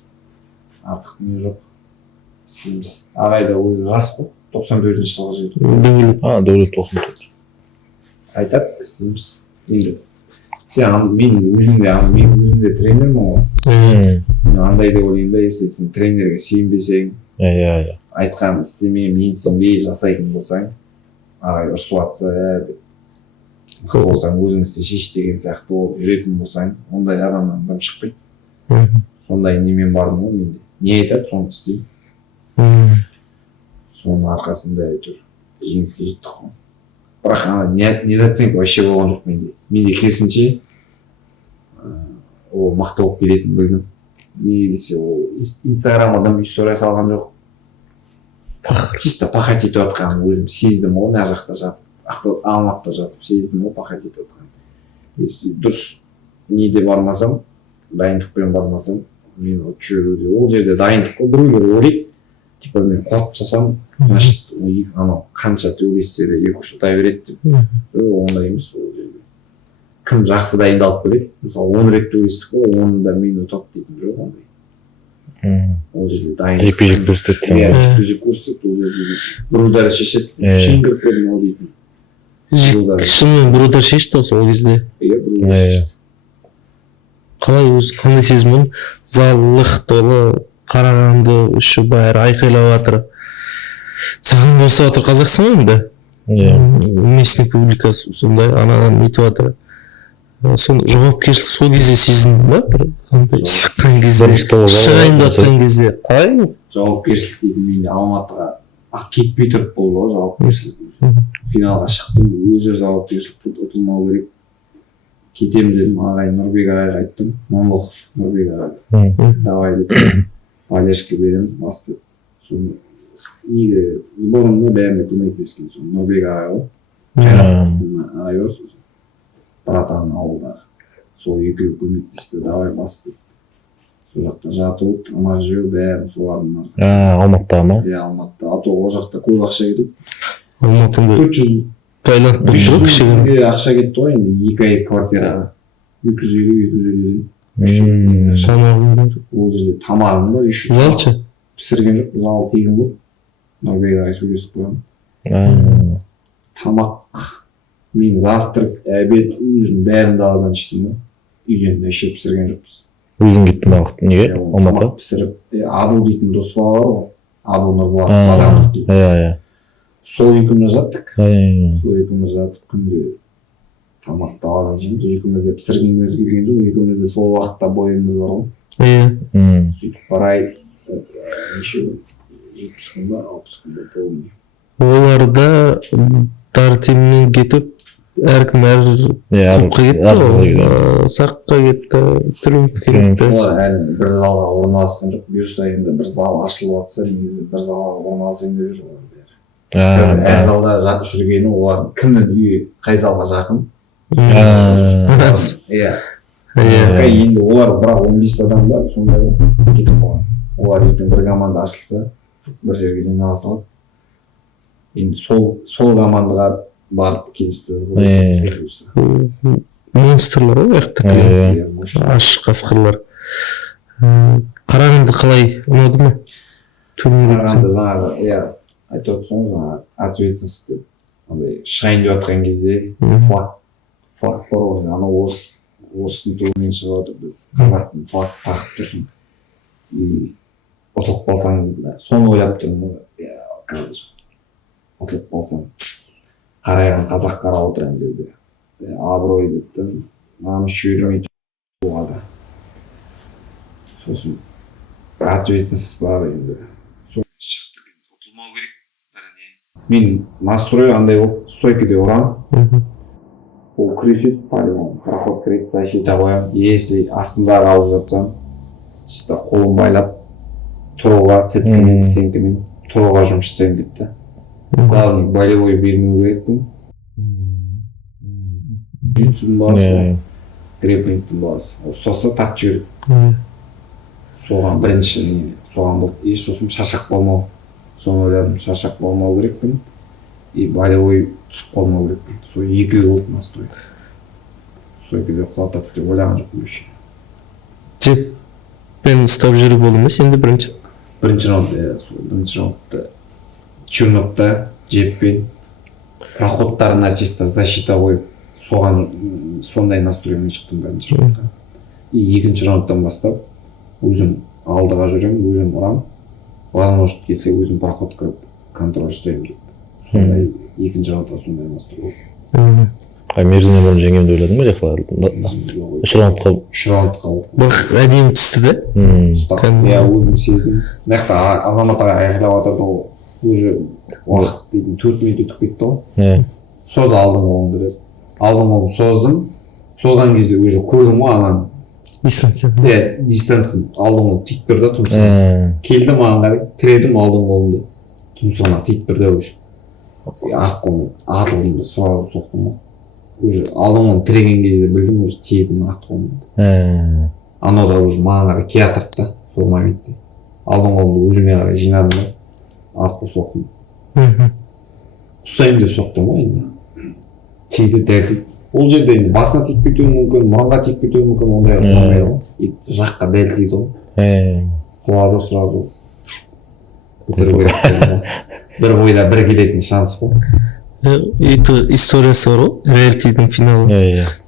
артық не жоқ. істейміз. ағай да өзі рас қой 94-ші жылғы жігіт. Дәулет 94. айтады істейміз. енді мен өзім де тренермін ғой. андай деп ойлаймын да если сен тренерге сенбесең айтқанын істемей менсінбей жасайтын болсаң ағай ұрысып жатса деп болсаң өзің істе шеш деген сияқты болып жүретін болсаң ондай адамнан дым шықпайды. сондай немен бардым ғой менде. не айтады соны істеймін. соның арқасында әйтеуір жеңіске жеттік қой. бірақ ана недооценка вообще болған жоқ менде. менде керісінше ол мықты болып келетінін білдім. не десе ол инстаграмда история салған жоқ. чисто пахать етіп жатқанын өзім сездім ғой. мына жақта жатып алматыда жатып сездім ғой пахать етіп жатқанын. если дұрыс неде бармасам дайындықпен бармасам мен жүруде ол жерде дайындық қой. біреулер ойлайды типа мен қуат жасасам значит анау қанша төбелессе де 2-3 ұтай береді деп. ондай емес ол жерде. кім жақсы дайындалып келеді мысалы 10 рет төбелестік қой 10-да мен ұтады дейтін жоқ ондай. ол жерде дайындық жекпе-жек көрсетеді. жекпе-жек көрсетеді ол жерде бір удар шешеді шен кіріп келдім ау дейтін. шынымен бір удар шешті сол кезде. қалай өзі қандай сезім? зал лық толы қарағанды іші бәрі айқайлап жатыр. саған болса жатыр Қазақстан енді. местный публикасы сондай анадан нетіп жатыр. соны жауапкершілік сол кезде сезіндің ба? бір шыққан кезде шығайын жатқан кезде қалай? жауапкершілік дейді менде алматыға кетпей тұрып болды ғой жауапкершілік. финалға шықтым өзі жауапкершілікті ұтылмау керек. кетемін дедім ағай Нұрбек ағайға айттым. Монлохов Нұрбек ағай. давай деді. Валешке береміз басты. соны неге сборымда бәріне көмектескен соны Нұрбек ағай ғой. ағай бар сосын братан ауылдағы. сол екеуі көмектесті давай басты. сол жақта жату тамақ жеу бәрін солардың арқасында. Алматыда ма? иә алматыда. а то ол жақта көп ақша кетеді. алматыда 400 Таиландта ақша кетті ғой енді 2 ай квартираға 250 тамағың ол жерде тамағым да зал ше пісірген жоқ зал тегін болды. Нұрбек ағай сөйлесіп қойған. тамақ мен завтрак обед ужин бәрін даладан іштім ғой. үйден вообще пісірген жоқпыз. өзің кеттің ба неге алматыға? пісіріп абу дейтін дос бала бар ғой абу Нұрболат Адамский. сол екеуміз жаттық. күнде тамақ даладан жейміз. екеуміз де пісіргеніміз келген жоқ. екеуміз де сол уақытта бойымыз бар ғой. сөйтіп барай неше 70 күн ба 60 күн ба полный. оларда тартимнен кетіп әркім клубқа кетті. саққа кетті, триумфқа кетті. олар әлі бір залға орналасқан жоқ. бұйырса енді бір зал ашылып жатса негізі бір залға орналасайын деп жүр олар. әр залда жүргені олардың кімнің үйі қай залға жақын. енді олар бірақ 15 адам бар сондай кетіп қалған. олар ертең бір команда ашылса бір жерге жинала салады. енді сол командаға барып келісті. монстрлар ғой яқтікі. ашық қасқырлар. қарағанды қалай ұнады ма? қарағанды жаңағы айтып отырсың жаңағы ответственность деп андай шығайын деп жатқан кезде флаг бар ғой анау орыс орыстың туымен шығып отыр, біз қазақтың флаг тағып тұрсың и ұтылып қалсаң соны ойлап тұрмын ғой. Қазір ұтылып қалсаң қарайған қазақ қарап отыр ана жерде абырой деп намыс жібермей туғада сосын ответственность бар енді шықты ұтылмау керек мен настрой андай болып стойкаде ұрамын ол кричит по-любому проход кіреді защита қоямын если астында қалып жатсам чисто қолын байлап тұруға цеткамен стенкамен тұруға жұмыс жасаймын деп та главный болевой бермеу керекпін джитсудің баласы грэпплингтің баласы ұстаса тартып жібереді соған бірінші соған болды и сосын шаршап қалмау соны ойладым шаршап қалмау керекпін и болевой түсіп қалмау керекпін сол екеуі болды настрой стойкаде құлатады деп ойлаған жоқпын вообще жеппен ұстап жүру болды ма сенде бірінші раундта чернокта жеппен проходтарына чисто защита қойып соған сондай настроймен шықтым бірінші раундта и екінші раундтан бастап өзім алдыға жүремін өзім ұрамын возможность келсе өзім проход кіріп контроль ұстаймын деп сондай екінші раундта сондай настрой болды мерзімнен бұрын жеңемін деп ойладың ба қалай үш раундқа бұл әдемі түсті да иә өзім сездім мына жақта азамат ағай айғайлап жатырды ғой уже уақыт дейтін 4 минут өтіп кетті ғой соз алдың қолыңды деп алдың қолымды создым созған кезде уже көрдім ғой ананы дистанцияны алдың қолымды тиіп тұр да тұмсығына келді маған қарай тіредім алдың қолымды тұмсығына тиіп тұр да уже ақ қолмен атылдым да сразу соқтым ғой уже алдымнан тіреген кезде білдім уже тиедім ақ қолымды анау да уже маған қарай келе жатырды да сол моментте алдың қолымды өзіме қарай жинадым да артқа соқтым ұстаймын деп соқтым ғой енді тиді дәл ол жерде енді басына тиіп кетуі мүмкін мұрынға тиіп кетуі мүмкін ондай болмайды ғой жаққа дәл тиді ғой құлады сразу бір бойда бір келетін шанс қой историясы бар ғой реалитидің финалы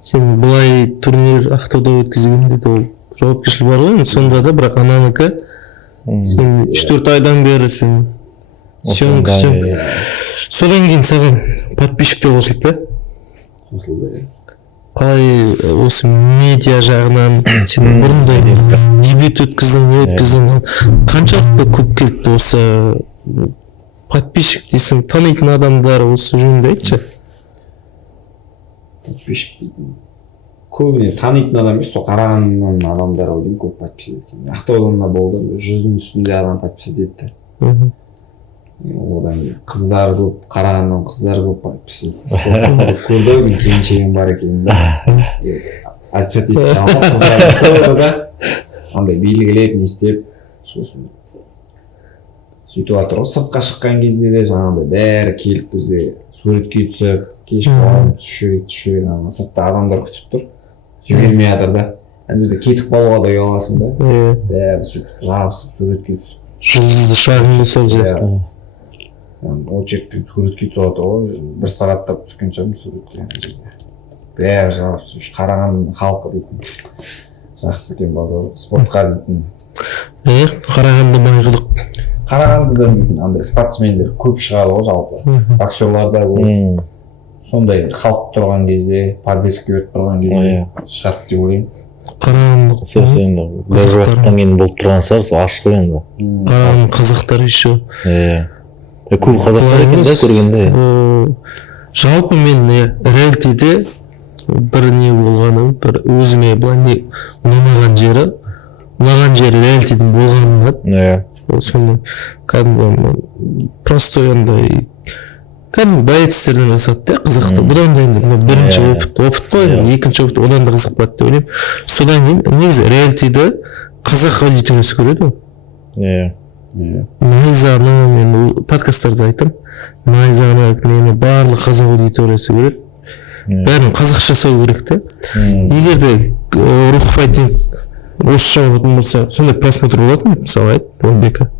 сен былай турнир ақтауда өткізгенде де ол жауапкершілік бар ғой сонда да бірақ ананікі сен 3-4 айдан бері сен съемка содан кейін саған подписчиктер қосылды қосылды қалай осы медиа жағынан сен бұрындай дебют өткіздің не өткіздің қаншалықты көп келді осы подписчик дейсің танитын адамдар осы жөнінде айтшы подписчик дейтін көбіне танитын адам емес сол қарағандының адамдары ғой деймін көп подписчик еткен ақтаудан да болды 100-дің үстінде адам подписчик етті одан кейін қыздар көп қарағандының қыздары көп подписчик көрді ғой мен келіншегім бар екенін да подписчик еткен қыздар көрді да андай билгілеп не істеп сосын сөйтіп жатыр ғой сыртқа шыққан кезде де жаңағыдай бәрі келіп бізде суретке түсіп кешіп қаламын түсшірек сыртта адамдар күтіп тұр жібермей жатыр да ана жерде кетіп қалуға да ұяласың да бәрі сөйтіп жабысып суретке түсіп жұлдызды шағында сол жақта очередьпен суретке түсіп жатыр ғой 1 сағаттап түскен шығармын суретке ана жерде бәрі жабысып қарағандының халқы дейтін жақсы екен базар спортқа дейтін қарағанды майқұдық қарағандыдан андай спортсмендер көп шығады ғой жалпы боксерлар да көп сондай халық тұрған кезде подвеске өтіп тұрған кезде шығады деп ойлаймын қарағанды сол енді бір уақыттан кейін болып тұрған шығар сол ашық қой енді қарағанды қазақтар еще көп қазақтар екен да көргенде жалпы мен реалитиде бір не болғаны бір өзіме былай не ұнамаған жері реалитидің болғаны сондай кәдімгі простой андай кәдімгі боецтерден жасады да қызықты бұдан да енді бірінші опыт қой екінші опыт одан да қызық болады деп ойлаймын содан кейін негізі реалитиді қазақ аудиториясы көреді ғой найзаны мен подкасттарда айтамын найзаны нені барлық қазақ аудиториясы көреді бәрін қазақша жасау керек та егер де рух файтинг орысша болатын болса сондай просмотр болатын мысалы айт болбека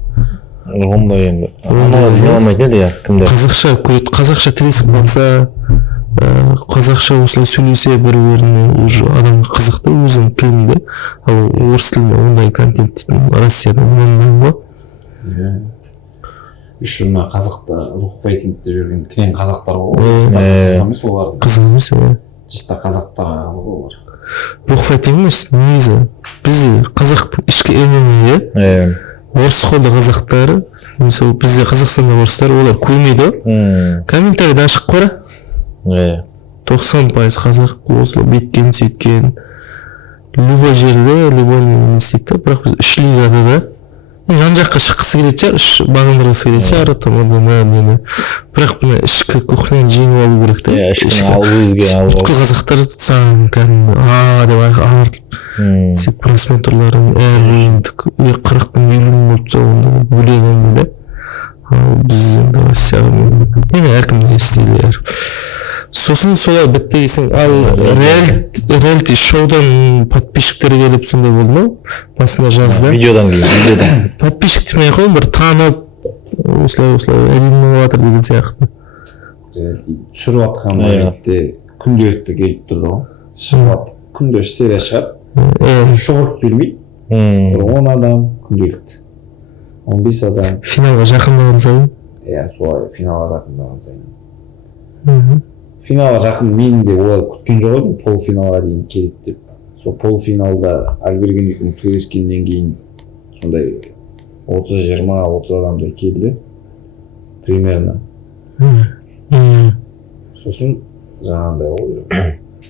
ондай енді аналар жиналмайтын еді иә кімдер қазақша көреді қазақша тіресіп қалса қазақша осылай сөйлесе бір біріне уже адамға қызықты өзінің тілінде. Ал орыс тілінде ондай контент дейтін Россияда болмайды ғой. Еще мына қазақта рухфайтингте жүрген кілең қазақтар ғой. Қызық емес олардың. Қызық емес, иә. Чисто қазақтарға қызық олар. Рухфайтинг емес, негізі бізде қазақтың ішкі эмені, орыс қолды қазақтары, мысалы бізде Қазақстанда орыстар, олар көрмейді ғой. Комментарийді ашып қора. 90% қазақ осылай беткен сөйткен. Любой жерде, любой не істейді, бірақ біз ішлей жады да. Жан жаққа шыққысы келеді шығар, бағындырғысы келеді шығар, бірақ бұны ішкі кухняны жеңіп алу керек та. Ішкі өзге алу. Бүткіл қазақтар саған кәдімгі деп ағартып, сен просмотрларын әр ойындық 40 мың 50 мың болса онда бөлек әңгіме да. Ал біз енді Россияға әркімге істейді. Сосын солай бітті дейсің. Ал реалити шоудан подписчиктер келіп сондай болды ма? Басында жазды. Видеодан кейін. Подписчик демей ақ қойын, бір танып, осылай әдемі болыватыр деген сияқты. Түсіріп жатқан реалитте күнделікті келіп тұрды ғой. Шығып күнде серия шығады. Шоғырып бермейді. 10 адам күнделікті. 15 адам. Финалға жақындаған сайын? Иә, солай финалға жақындаған сайын. Финалға жақын мен де олай күткен жоқ едім, полуфиналға дейін келеді деп. Сол полуфиналда Альберген екеуміз төбелескеннен кейін сондай 30-20-30 адамдай келді примерно. Сосын жаңағындай ғой.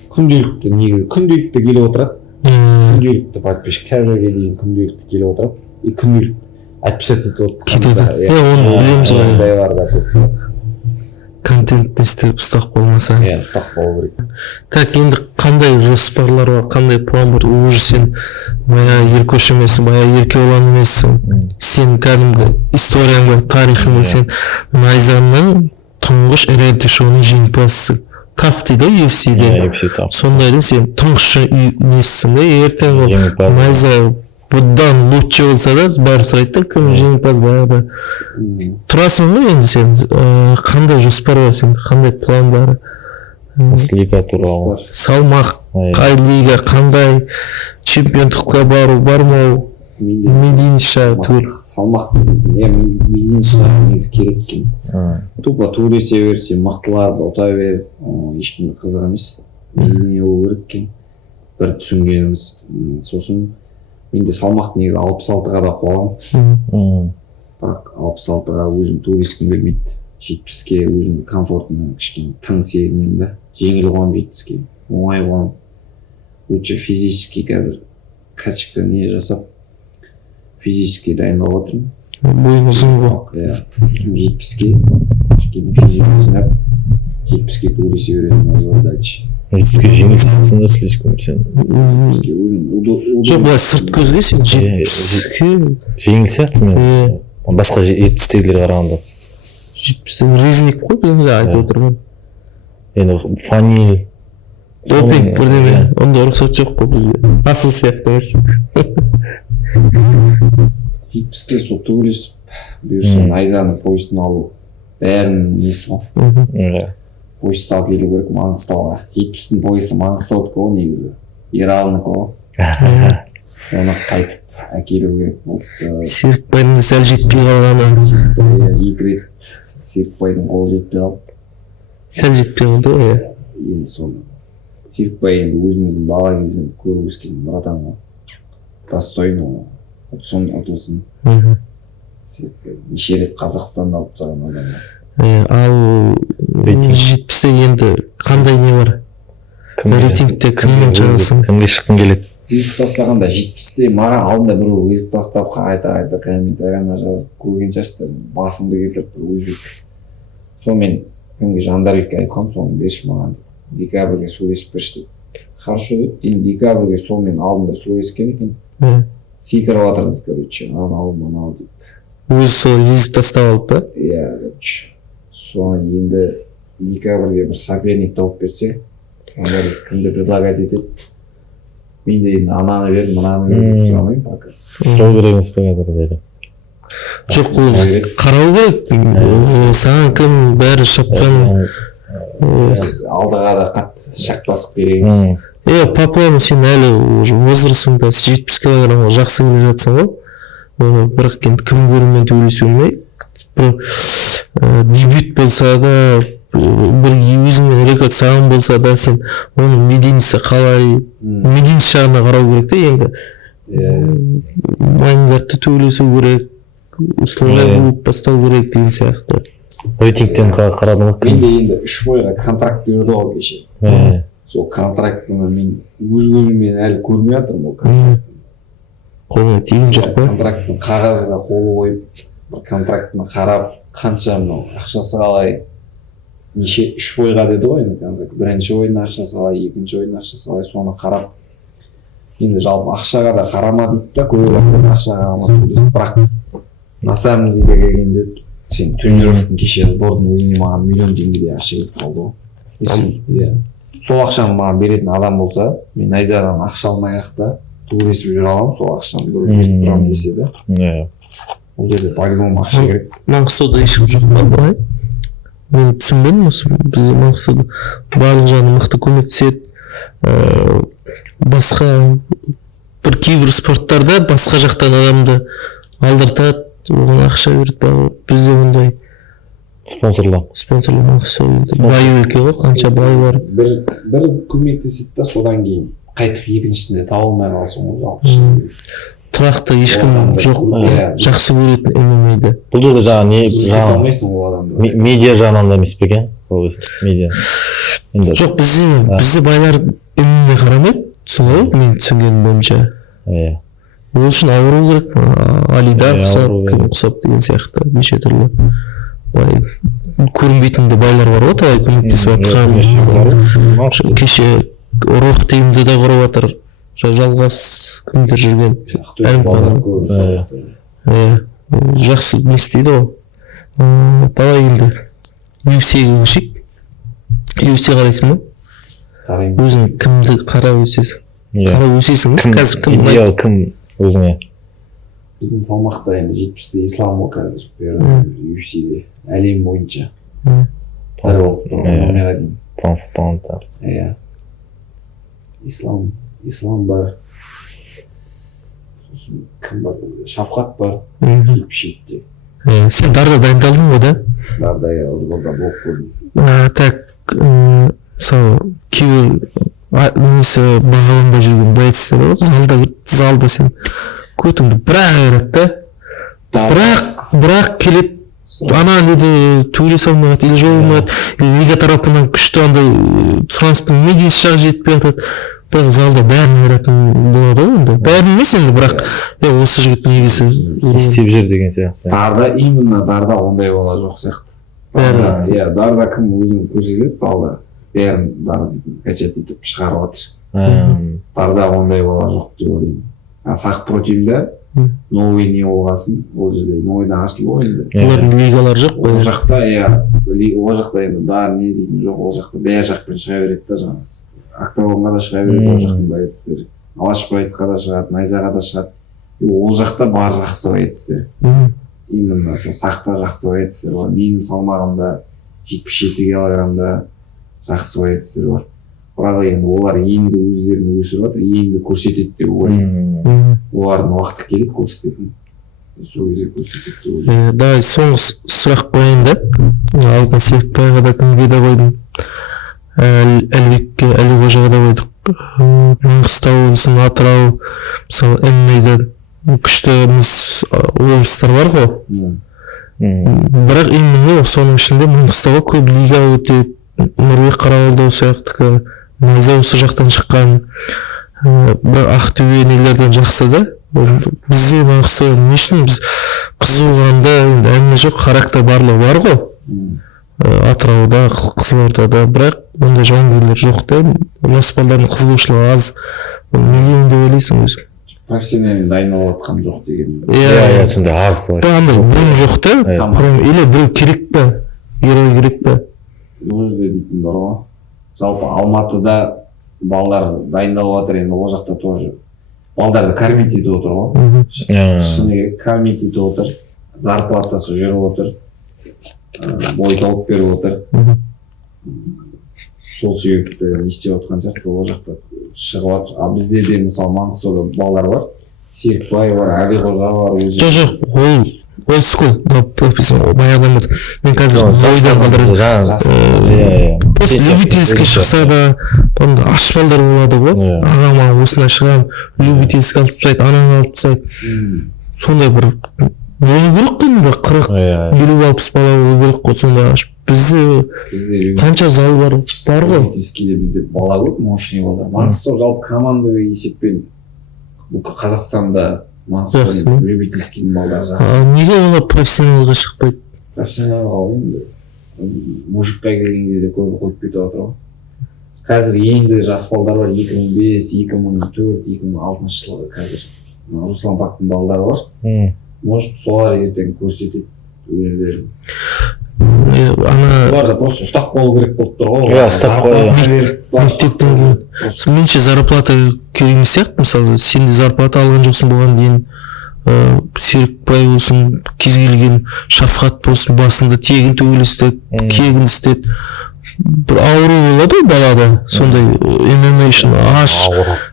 Күнделікті келіп отырады. Күнделікті подписчик қазірге дейін күнделікті келіп отырады. И күнделікті отписать етіп отырады. Оны білеміз ғой. Ондайлар да көп. Контентті істеп ұстап болмаса. Ұстап болу керек. Так, енді қандай жоспарлар бар, қандай план бар? Уже сен бая еркөш емессің, бая еркеолан емессің. Сен кәдімгі историяң бар, тарихың бар. Сен Найзаның тұңғыш реалити шоуының жеңімпазысың. TAF дейді ғой, UFC-де. Сондайдың сен тұңғыш несісің да, ертең ол Найза бұдан лучше болса да, бәрі сұрайды да, кім жеңімпаз баяғыда. Тұрасың ғой енді сен, қандай жоспар бар сен, қандай план бар? Лига туралы. Салмақ, қай лига, қандай чемпиондыққа бару, бармау, медийнша түгел. Салмақ, медийнша негізі керек екен. Тупо төрлесе берсе, мықтыларды ұта беріп, ешкімге қызық емес. Медийне болу керек екен. Бір түсінгеніміз, сосын мен де салмақты негізі 66-ға да қуаламын. Бірақ 66-ға өзім төбелескім келмейді. 70-ке өзім комфортын кішкене тың сезінемін да. Жеңіл қуамын 70-ке. Оңай қуамын. Лучше физически қазір качка не жасап физически дайындалып отырмын. Бойың ұзын ғой. Сосын 70-ке кішкене физика жинап 70-ке төбелесе беретін дальше. 70-ке жеңілсің слишком сен. Жоқ, былай сырт көзге сен 70-ке жеңіл сияқты мен. Басқа 70-тегілерге қарағанда. 70 резник қой біздің айтып отырған. Енді фанил. Допинг бірдеме. Онда рұқсат жоқ қой бізде. Асыл сияқты емес. 70-ке сол төбелесіп, бұйырса Найзаның поясын алу бәрінің несі ғой. Поястау келу керек Маңғыстауға. 70-тің поясы Маңғыстаудікі ғой негізі. Ералыныкі ғой. Оны қайтып әкелу керек болды. Серікбайдың сәл жетпей қалғаны. 2 рет Серікбайдың қолы жетпей қалды. Сәл жетпей қалды ғой, иә. Енді соны Серікбай енді өзіміздің бала кезден көріп өскен братан ғой. Достойный ұтылсын. Серікбай неше рет Қазақстанда алып тастаған адам. Ал 70-те енді қандай не бар? Рейтингте кіммен шығасың? Кімге шыққың келеді? Езіп тастағанда 70-те маған алдында біреу езіп тастап қайта комментарияма жазып көрген шығарсыздар, басымды кетіріп бір өзбек. Сонымен кімге Жандарбекке айтқам, соны берші маған декабрьге сөйлесіп берші деп. Хорошо деді. Енді декабрьге сонымен алдында сөйлескен екен. Секіріп жатырды, короче, анау мынау деп. Өзі сол езіп тастап алып па? Иә, короче. Соны енді декабрьге бір соперник тауып берсе, Жандарбек кімді предлагать етеді. Мен де енді ананы бердім, мынаны бердім, сұрамайын пока. Сұрау керек емес пе қазір зайда? Жоқ, ол қарау керек. Саған кім бәрі шапқан алдыға да қатты шак басып керек емес. Папуаны сен әлі уже возрастыңда 70 килограммға жақсы келе жатсың ғой. Бірақ енді кім көрімен төбелесе алмай, бір дебют болса да, бір өзіңмен рекорд саған болса да, сен оның мединесі қалай, мединес жағына қарау керек те енді. Майндарды төбелесу керек, солай болып бастау керек деген сияқты. Рейтингтен қарадың ба? Мен де енді 3 бойға контракт берді ғой кеше. Сол контрактыны мен өз көзіммен әлі көрмей жатырмын ол контрактыны. Қолыңа тиген жоқ па? Контракттың қағазға қолы қойып, бір контрактыны қарап, қанша мынау ақшасы қалай, неше 3 бойға деді ғой енді контракт. Бірінші ойын ақшасы қалай, екінші ойын ақшасы қалай, соны қарап. Енді жалпы ақшаға да қарама дейді да, көбірек ақшаға қарама төлейсіз. Бірақ на самом деле келгенде сен тренировканың кеше сбордың өзіне маған миллион теңгедей ақша кетіп қалды ғой. Сол ақшаны маған беретін адам болса, мен найзадан ақша алмай ақ та төбелесіп жүре аламын, сол ақшаны бір естіп тұрамын десе де. Ол жерде по-любому ақша керек. Маңғыстауда ешкім жоқ па былай? Мен түсінбедім осы, бізде Маңғыстауда барлық жағынан мықты көмектеседі. Басқа бір кейбір спорттарда басқа жақтан адамды алдыртады, оған ақша береді. Бізде ондай спонсорлар Маңғыстау бай өлке ғой, қанша бай бар. Бір көмектеседі да, содан кейін қайтып екіншісінде таба алмай қалсың ғой жалпы. Тұрақты ешкім жоқ, жақсы көретін ММА-ді. Бұл жерде жаңағы медиа жағынан да емес пе екен? Медиа. Жоқ, бізде байлар ММА қарамайды, солай мен түсінгенім бойынша. Ол үшін ауыру керек, Алида ұқсап, кім ұқсап деген сияқты, неше түрлі. Көрінбейтін де байлар бар ғой, талай көмектесіп жатқан. Кеше рух тиімді де құрып жатыр, жалғас кімдер жүрген. Жақсы не істейді ғой. Давай енді UFC-ге көшейік. UFC қарайсың ба? Қараймын. Өзің кімді қарап өсесің? Қарап өсесің ба? Қазір кім? Идеал кім өзіңе? Біздің салмақта енді 70-те ислам ғой қазір UFC-де, әлем бойынша. Паунд. Ислам бар. Сосын кім бар? Шафқат бар. 77-те. Сен Дарда дайындалдың ғой да? Дарда озболда болып көрдім. Так, мысалы, кейбір несі бағаланбай жүрген бойцтар ғой, залда сен көтіңді бірақ айырады да, бірақ келеді, ана деді төбелесе алмайды, или жол болмайды, или лига тарапынан күшті андай сұраныспен медиас жағы жетпей жатады, бірақ залда бәрін айыратын болады ғой енді, бәрін емес енді, бірақ осы жігіт негізі істеп жүр деген сияқты. Дарда, именно Дарда ондай бала жоқ сияқты. Дарда кім өзін көрсетеді, залда бәрін Дарда качать етіп шығарып жатыр. Дарда ондай бала жоқ деп ойлаймын. Сақ противда новый не болғасын, ол жерде новыйдан ашылды ғой енді. Олардың лигалар жоқ қой? Ол жақта енді бар не дейтін жоқ, ол жақта бәр жақпен шыға береді да жаңағы. Октагонға да шыға береді ол жақтың бойецтері. Алаш байтқа да шығады, найзаға да шығады. Ол жақта бар жақсы бойецтер. Именно сол сақта жақсы бойецтер бар. Менің салмағымда 77 килограммда жақсы бойецтер бар. Бірақ енді олар енді өздерін өсіріп жатыр, енді көрсетеді деп ойлаймын. Олардың уақыты келеді көрсететін. Сол кезде көрсетеді деп ойлаймын. Да, соңғы сұрақ қояйын да. Алдын Серікбайға да кімге де қойдым. Әлібекке, Әлиқожаға да қойдық. Маңғыстау облысын, Атырау, мысалы ММА-да күшті облыстар бар ғой. Бірақ именно соның ішінде Маңғыстауға көп лига өтеді. Нұрбек Қарауылда сияқтікі, найза осы жақтан шыққан, бір Ақтөбе нелерден жақсы да. Бізде Маңғыстау не үшін біз Қызылордада әңгіме жоқ, характер барлығы бар ғой. Атырауда, Қызылордада, бірақ ондай жауынгерлер жоқ та. Жас балалардың қызығушылығы аз. Неге ондай ойлайсың өзің? Профессионально дайындалып жатқан жоқ деген. Иә, сондай аз ғой. Біреу жоқ та, или біреу керек па? Герой керек па? Ол жерде дейтін бар ғой. Жалпы Алматыда балалар дайындалып жатыр, енді ол жақта тоже балдарды кормить етіп отыр ғой. Шыны керек, кормить етіп отыр, зарплатасы жүріп отыр, бой тауып беріп отыр. сол себепті не істеп отқан сияқты ол жақта шығып жатыр. А бізде де мысалы Маңғыстауда балалар бар, Серікбай бар, Әлиқожа бар, өзі. Жоқ, ол old school, баяғыдан бері. Мен қазір любительский шықса да, аш балдар болады ғой. Ағам маған осындай шығамын, любительский алып тастайды, анаң алып тастайды. Сондай бір болу керек қой, бір 40-50 бала болу керек қой. Сонда бізде қанша зал бар ғой. Любительскийде бізде бала көп, мощный балдар. Маңғыстау жалпы командовый есеппен бүкіл Қазақстанда Маңғыстау любительскийдің балдары жақсы. Неге олар профессионалға шықпайды? Профессионалға енді мужикқа келген кезде көбі қойып кетіп отыр ғой. Қазір енді жас балдар бар, 2005, 2004, 2006 жылғы қазір. Руслан Пактың балдары бар. Может, солар ертең көрсетеді өнерлерін. Оларда просто ұстап болу керек болып тұр ғой. Иә, ұстап қой. Менше зарплата керек емес сияқты. Мысалы, сен де зарплата алған жоқсың болған дейін, Серікбай болсын, кез келген Шафқат болсын, басында тегін төбелестік, кегін істеді. Бір ауру болады ғой балада, сондай MMA үшін аш,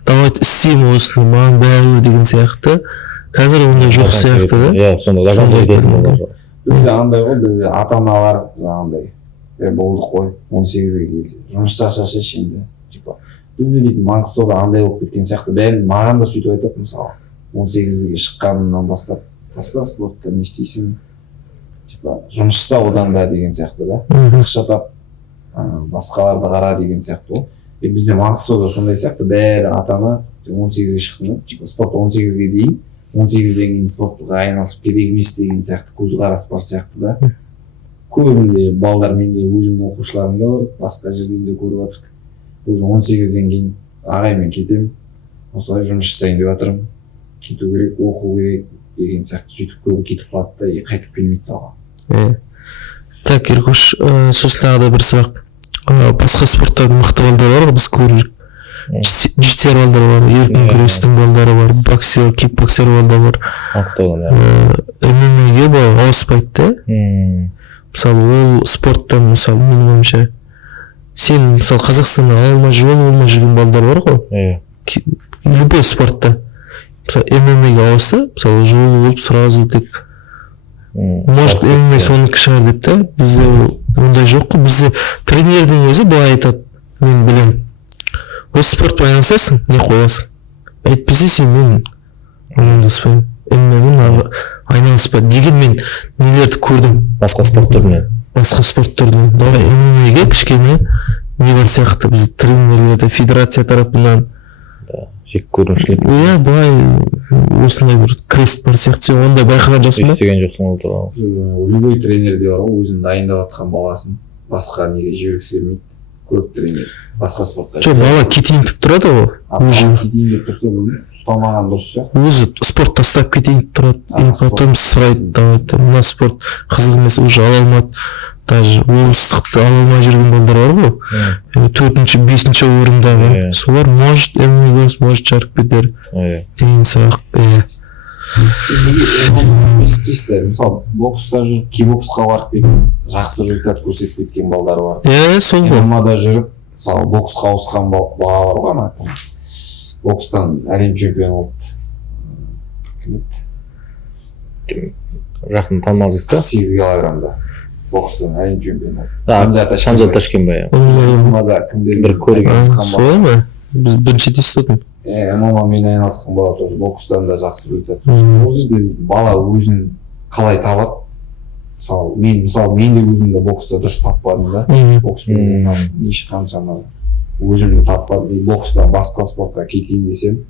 давай істеймін осыны, маған бәрібір деген сияқты. Қазір ондай жоқ сияқты да. Иә, сонда доказывать ететін олар. Бізде андай ғой, бізде ата-аналар жаңағындай болдық қой, 18-ге келсе, жұмысқа шашаш енді. Бізде дейтін Маңғыстауда андай болып кеткен сияқты, бәрін маған да сөйтіп айтады, мысалы 18-ге шыққанымнан бастап, таста спортта не істейсің, жұмысша одан да деген сияқты да, ақша тап, басқаларды қара деген сияқты ғой. Бізде Маңғыстауда сондай сияқты, бәрі ата-ана 18-ге шықтың, спорт 18-ге дейін, 18-ден кейін спортқа айналысып керек емес деген сияқты көзқарас бар сияқты да. Көбінде балдар, менде өзімнің оқушыларымда бар, басқа жерден де көріп жатырмын. Өзім 18-ден кейін ағай мен кетемін, осылай жұмыс жасайын деп жатырмын, кету керек, оқу керек деген сияқты сөйтіп көбі кетіп қалады да, қайтып келмейді салға. Так, Еркош, сосын тағы да бір сұрақ. Басқа спорттардың мықты балдары бар ғой, біз көрдік. Жүзтер балдар бар, еркін күрестің балдары бар, боксер, кикбоксер балдар бар. MMA-ге бай ауыспайды да. Мысалы, ол спорттан, мысалы, менің ойымша, сен, мысалы, Қазақстанда алма жүрген балдар бар ғой. Любой спортта. Мысалы, MMA-ге ауысса, мысалы, жолы болып, сразу тек может, MMA соныкі шығар деп та. Бізде ондай жоқ қой. Бізде тренердің өзі былай айтады, мен білем. Осы спортпен айналысасың, не қоясың? Әйтпесе сен мен айналыспаймын. MMA-мен айналыспайды. Деген мен нелерді көрдім. Басқа спорт түрінен. Давай MMA-ге кішкене не бар сияқты, біз тренерлерді федерация тарапынан жек көрушілік. Иә, былай осындай бір крест бар сияқты, сен ондай байқаған жоқсың ба? Естіген жоқсың ол туралы. Любой тренерде бар ғой, өзін дайындап жатқан баласын басқа неге жібергісі келмейді. Көп тренер басқа спортқа. Жоқ, бала кетейін деп тұрады ғой. Кетейін деп тұрса, ұстамаған дұрыс сияқты. Өзі спорт тастап кетейін деп тұрады. Потом сұрайды, мына спорт қызық емес, уже ала алмады. Даже облыстықты ала алмай жүрген балдар бар ғой. 4-5 орындағы. Солар может эмигос, может жарып кетер деген сұрақ. Мысалы, бокста жүріп, кибоксқа барып кетіп, жақсы результат көрсетіп кеткен балдар бар. Сол ғой. ММА-да жүріп, мысалы, боксқа ауысқан бала бар ғой, бокстан әлем чемпионы болды. Кім еді? Жақын танымал жігіт па? 8 килограммда. Бокстан әлем чемпионы. Шанжат Ташкенбай. Бір көрген сыққан бала. Солай ма? Біз бірінші естідім. ММА-мен айналысқан бала тоже бокстан да жақсы результат. Ол жерде бала өзін қалай табады. Мен де өзімді бокста дұрыс таппадым да. Бокспен айналыстым, ешқаншама өзімді таппадым. Бокстан басқа спортқа кетейін десем,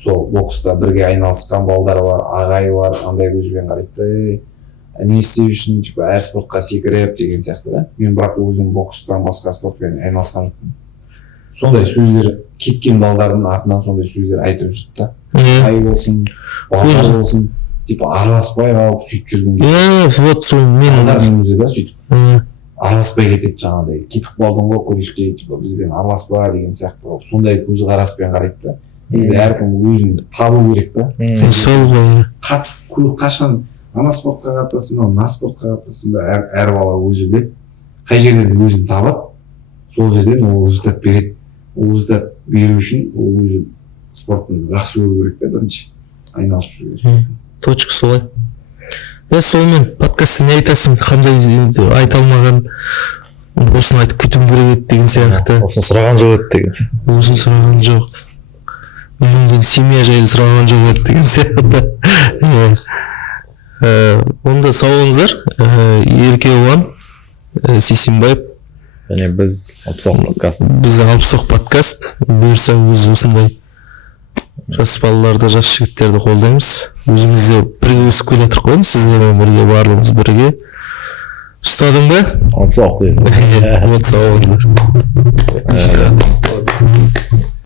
сол бокста бірге айналысқан балдар бар, ағай бар, андай көзбен қарайды. Не істеу үшін әр спортқа секіріп деген сияқты да. Мен бірақ өзім бокстан басқа спортпен айналысқан жоқпын. Сондай сөздер кеткен балдардың артынан сондай сөздер айтып жүрді да. Ай болсын, балдар болсын, араласпай қалып сөйтіп жүрген. Вот сол мен өзі да сөйтіп араласпай кетеді жаңағыдай. Кетіп қалдың ғой күреске, бізбен араласпа деген сияқты. Сондай көзқараспен қарайды да. Негізі әркім өзін табу керек та. Сол ғой. Қатысып қашан ана спортқа қатысасың ба, мына спортқа қатысасың ба, әр бала өзі біледі. Қай жерден өзін табады, сол жерден ол результат береді. Ол результат беру үшін ол өзі спортты жақсы көру керек та бірінші айналысып жүрген. Точка солай. Сонымен подкастта не айтасың, қандай айта алмаған осыны айтып кетуім керек еді деген сияқты. Осыны сұраған жоқ еді деген сияқты. Осыны сұраған жоқ. Менен семья жайлы сұраған жоқ еді деген сияқты. Онда сау болыңыздар. Ерке Ұлан, Сейсенбаев. Және біз Алпысоқ подкаст. Біз Алпысоқ подкаст. Бұйырса өз осындай жас балаларды, жас жігіттерді қолдаймыз. Өзіміз де бірге өсіп келе жатырмыз ғой, сіздермен бірге барлығымыз бірге. Ұстадың ба? Алпысоқ дейсің. Алпысоқ болыңыздар.